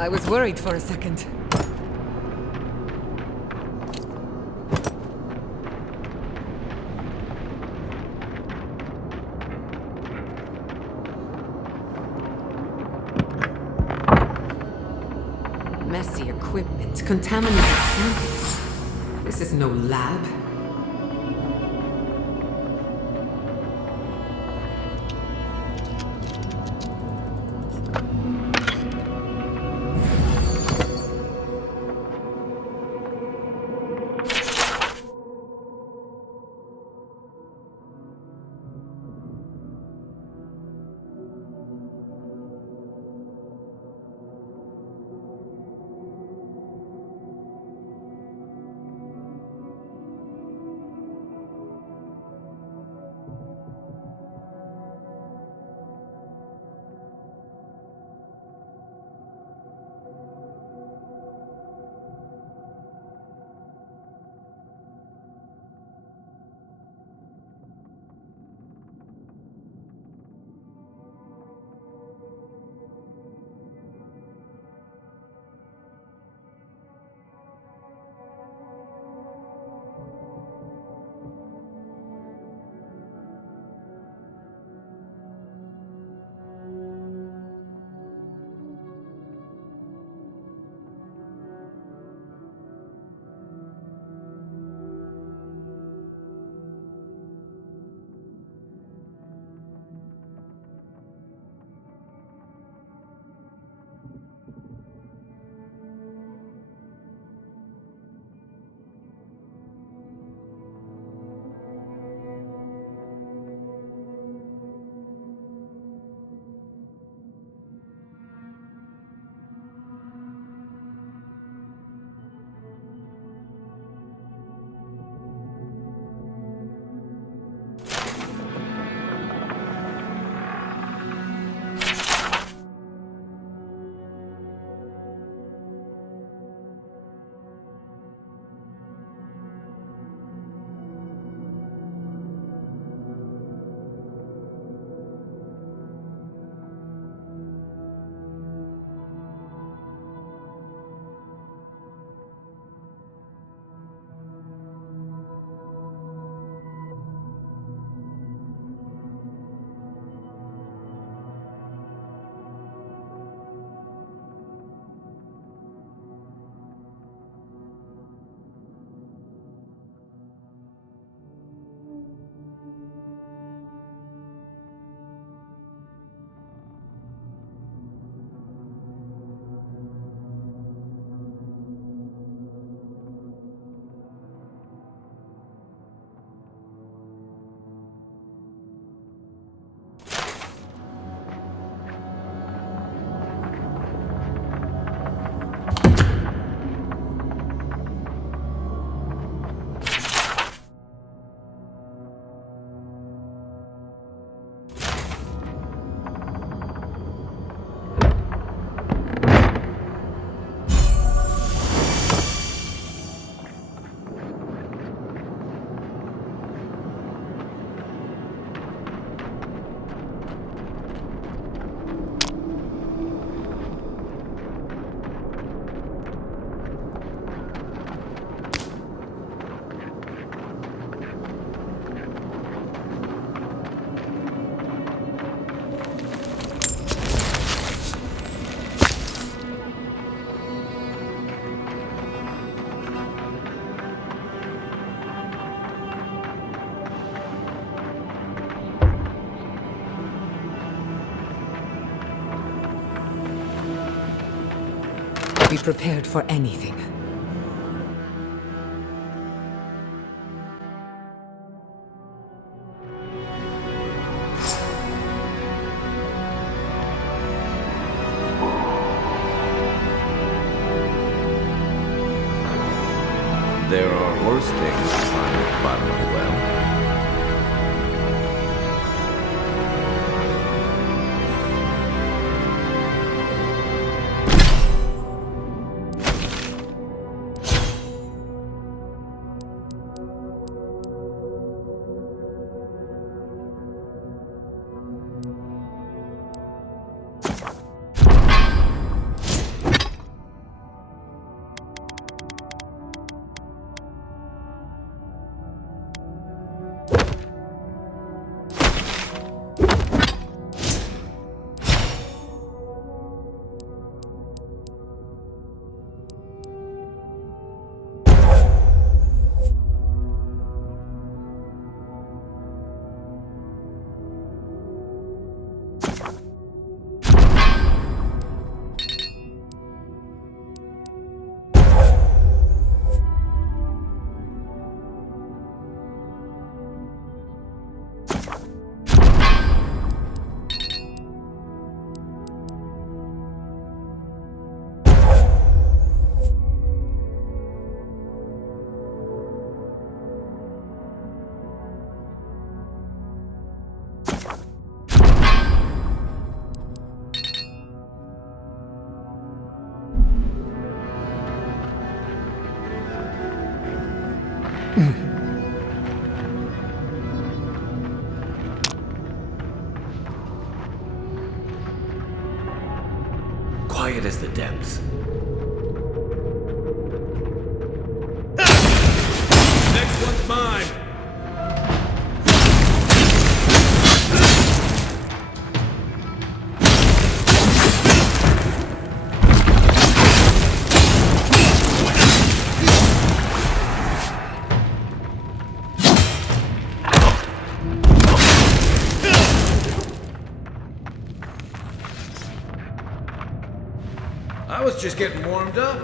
I was worried for a second. Messy equipment, contaminated samples. This is no lab. Be prepared for anything. There are worse things to find at the bottom of the well. Quiet as the depths. Next one's mine! I was just getting warmed up.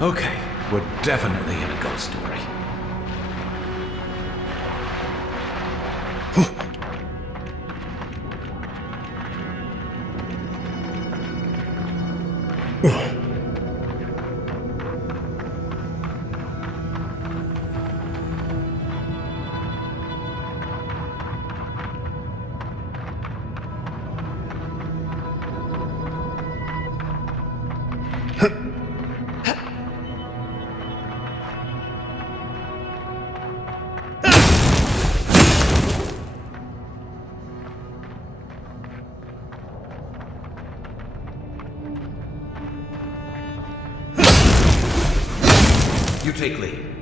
Okay, we're definitely in a ghost story. You take lead.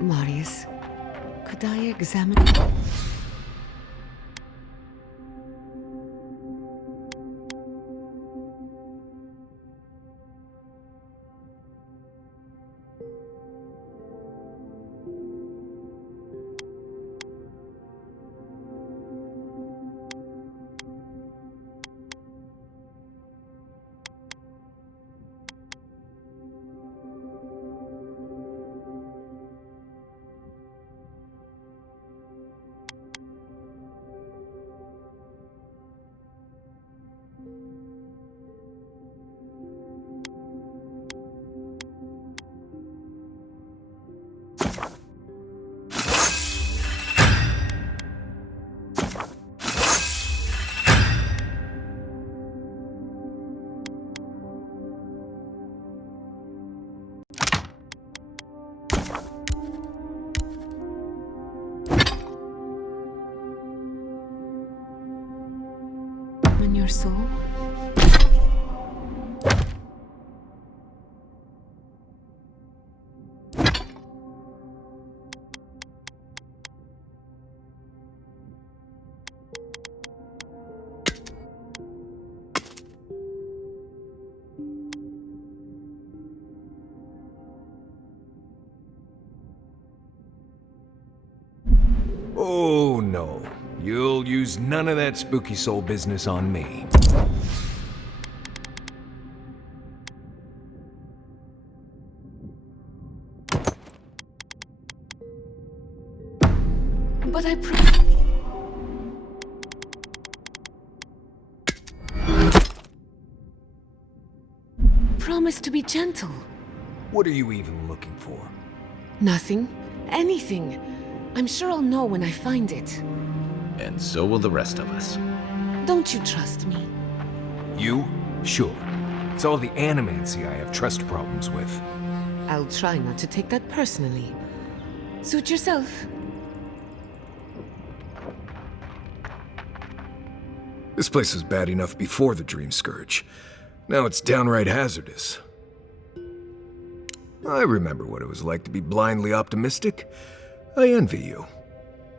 Marius, could I examine... in your soul? Oh, no. You'll use none of that spooky soul business on me. But I promise to be gentle. What are you even looking for? Nothing. Anything. I'm sure I'll know when I find it. And so will the rest of us. Don't you trust me? You? Sure. It's all the animancy I have trust problems with. I'll try not to take that personally. Suit yourself. This place was bad enough before the Dream Scourge. Now it's downright hazardous. I remember what it was like to be blindly optimistic. I envy you.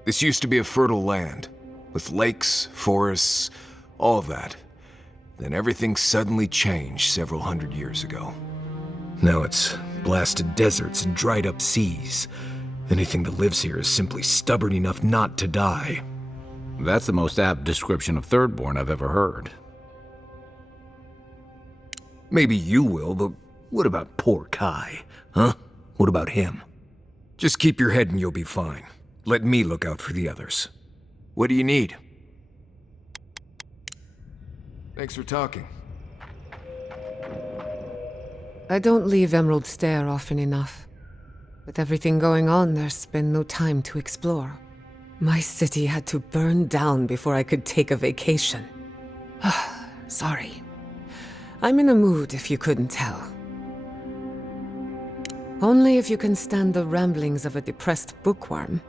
This used to be a fertile land, with lakes, forests, all of that. Then everything suddenly changed several hundred years ago. Now it's blasted deserts and dried up seas. Anything that lives here is simply stubborn enough not to die. That's the most apt description of Thirdborn I've ever heard. Maybe you will, but what about poor Kai? Huh? What about him? Just keep your head and you'll be fine. Let me look out for the others. What do you need? Thanks for talking. I don't leave Emerald Stair often enough. With everything going on, there's been no time to explore. My city had to burn down before I could take a vacation. Sorry. I'm in a mood, if you couldn't tell. Only if you can stand the ramblings of a depressed bookworm.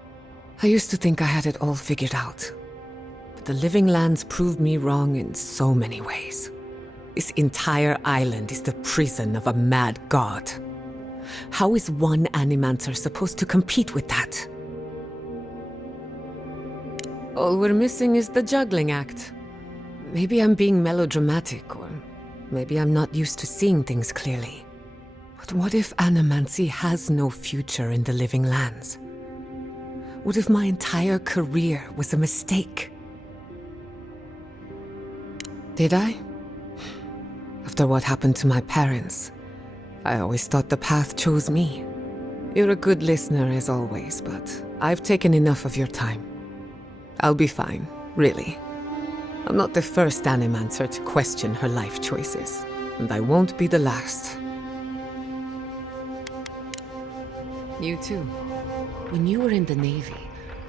I used to think I had it all figured out. But the Living Lands proved me wrong in so many ways. This entire island is the prison of a mad god. How is one Animancer supposed to compete with that? All we're missing is the juggling act. Maybe I'm being melodramatic, or maybe I'm not used to seeing things clearly. But what if animancy has no future in the Living Lands? What if my entire career was a mistake? Did I? After what happened to my parents, I always thought the path chose me. You're a good listener as always, but I've taken enough of your time. I'll be fine, really. I'm not the first Animancer to question her life choices, and I won't be the last. You too. When you were in the Navy,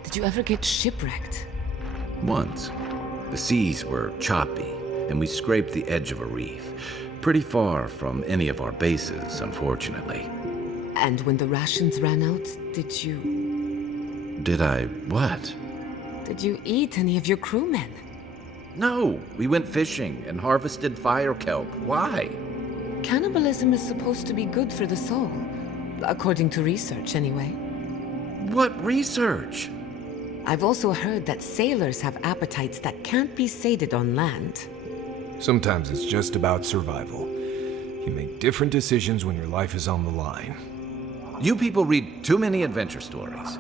did you ever get shipwrecked? Once. The seas were choppy, and we scraped the edge of a reef. Pretty far from any of our bases, unfortunately. And when the rations ran out, did you... Did I what? Did you eat any of your crewmen? No, we went fishing and harvested fire kelp. Why? Cannibalism is supposed to be good for the soul. According to research, anyway. What research? I've also heard that sailors have appetites that can't be sated on land. Sometimes it's just about survival. You make different decisions when your life is on the line. You people read too many adventure stories.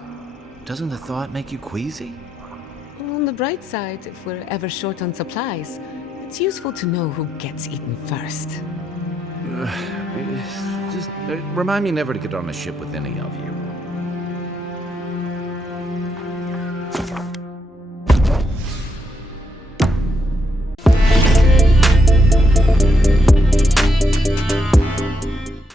Doesn't the thought make you queasy? On the bright side, if we're ever short on supplies, it's useful to know who gets eaten first. Just remind me never to get on a ship with any of you.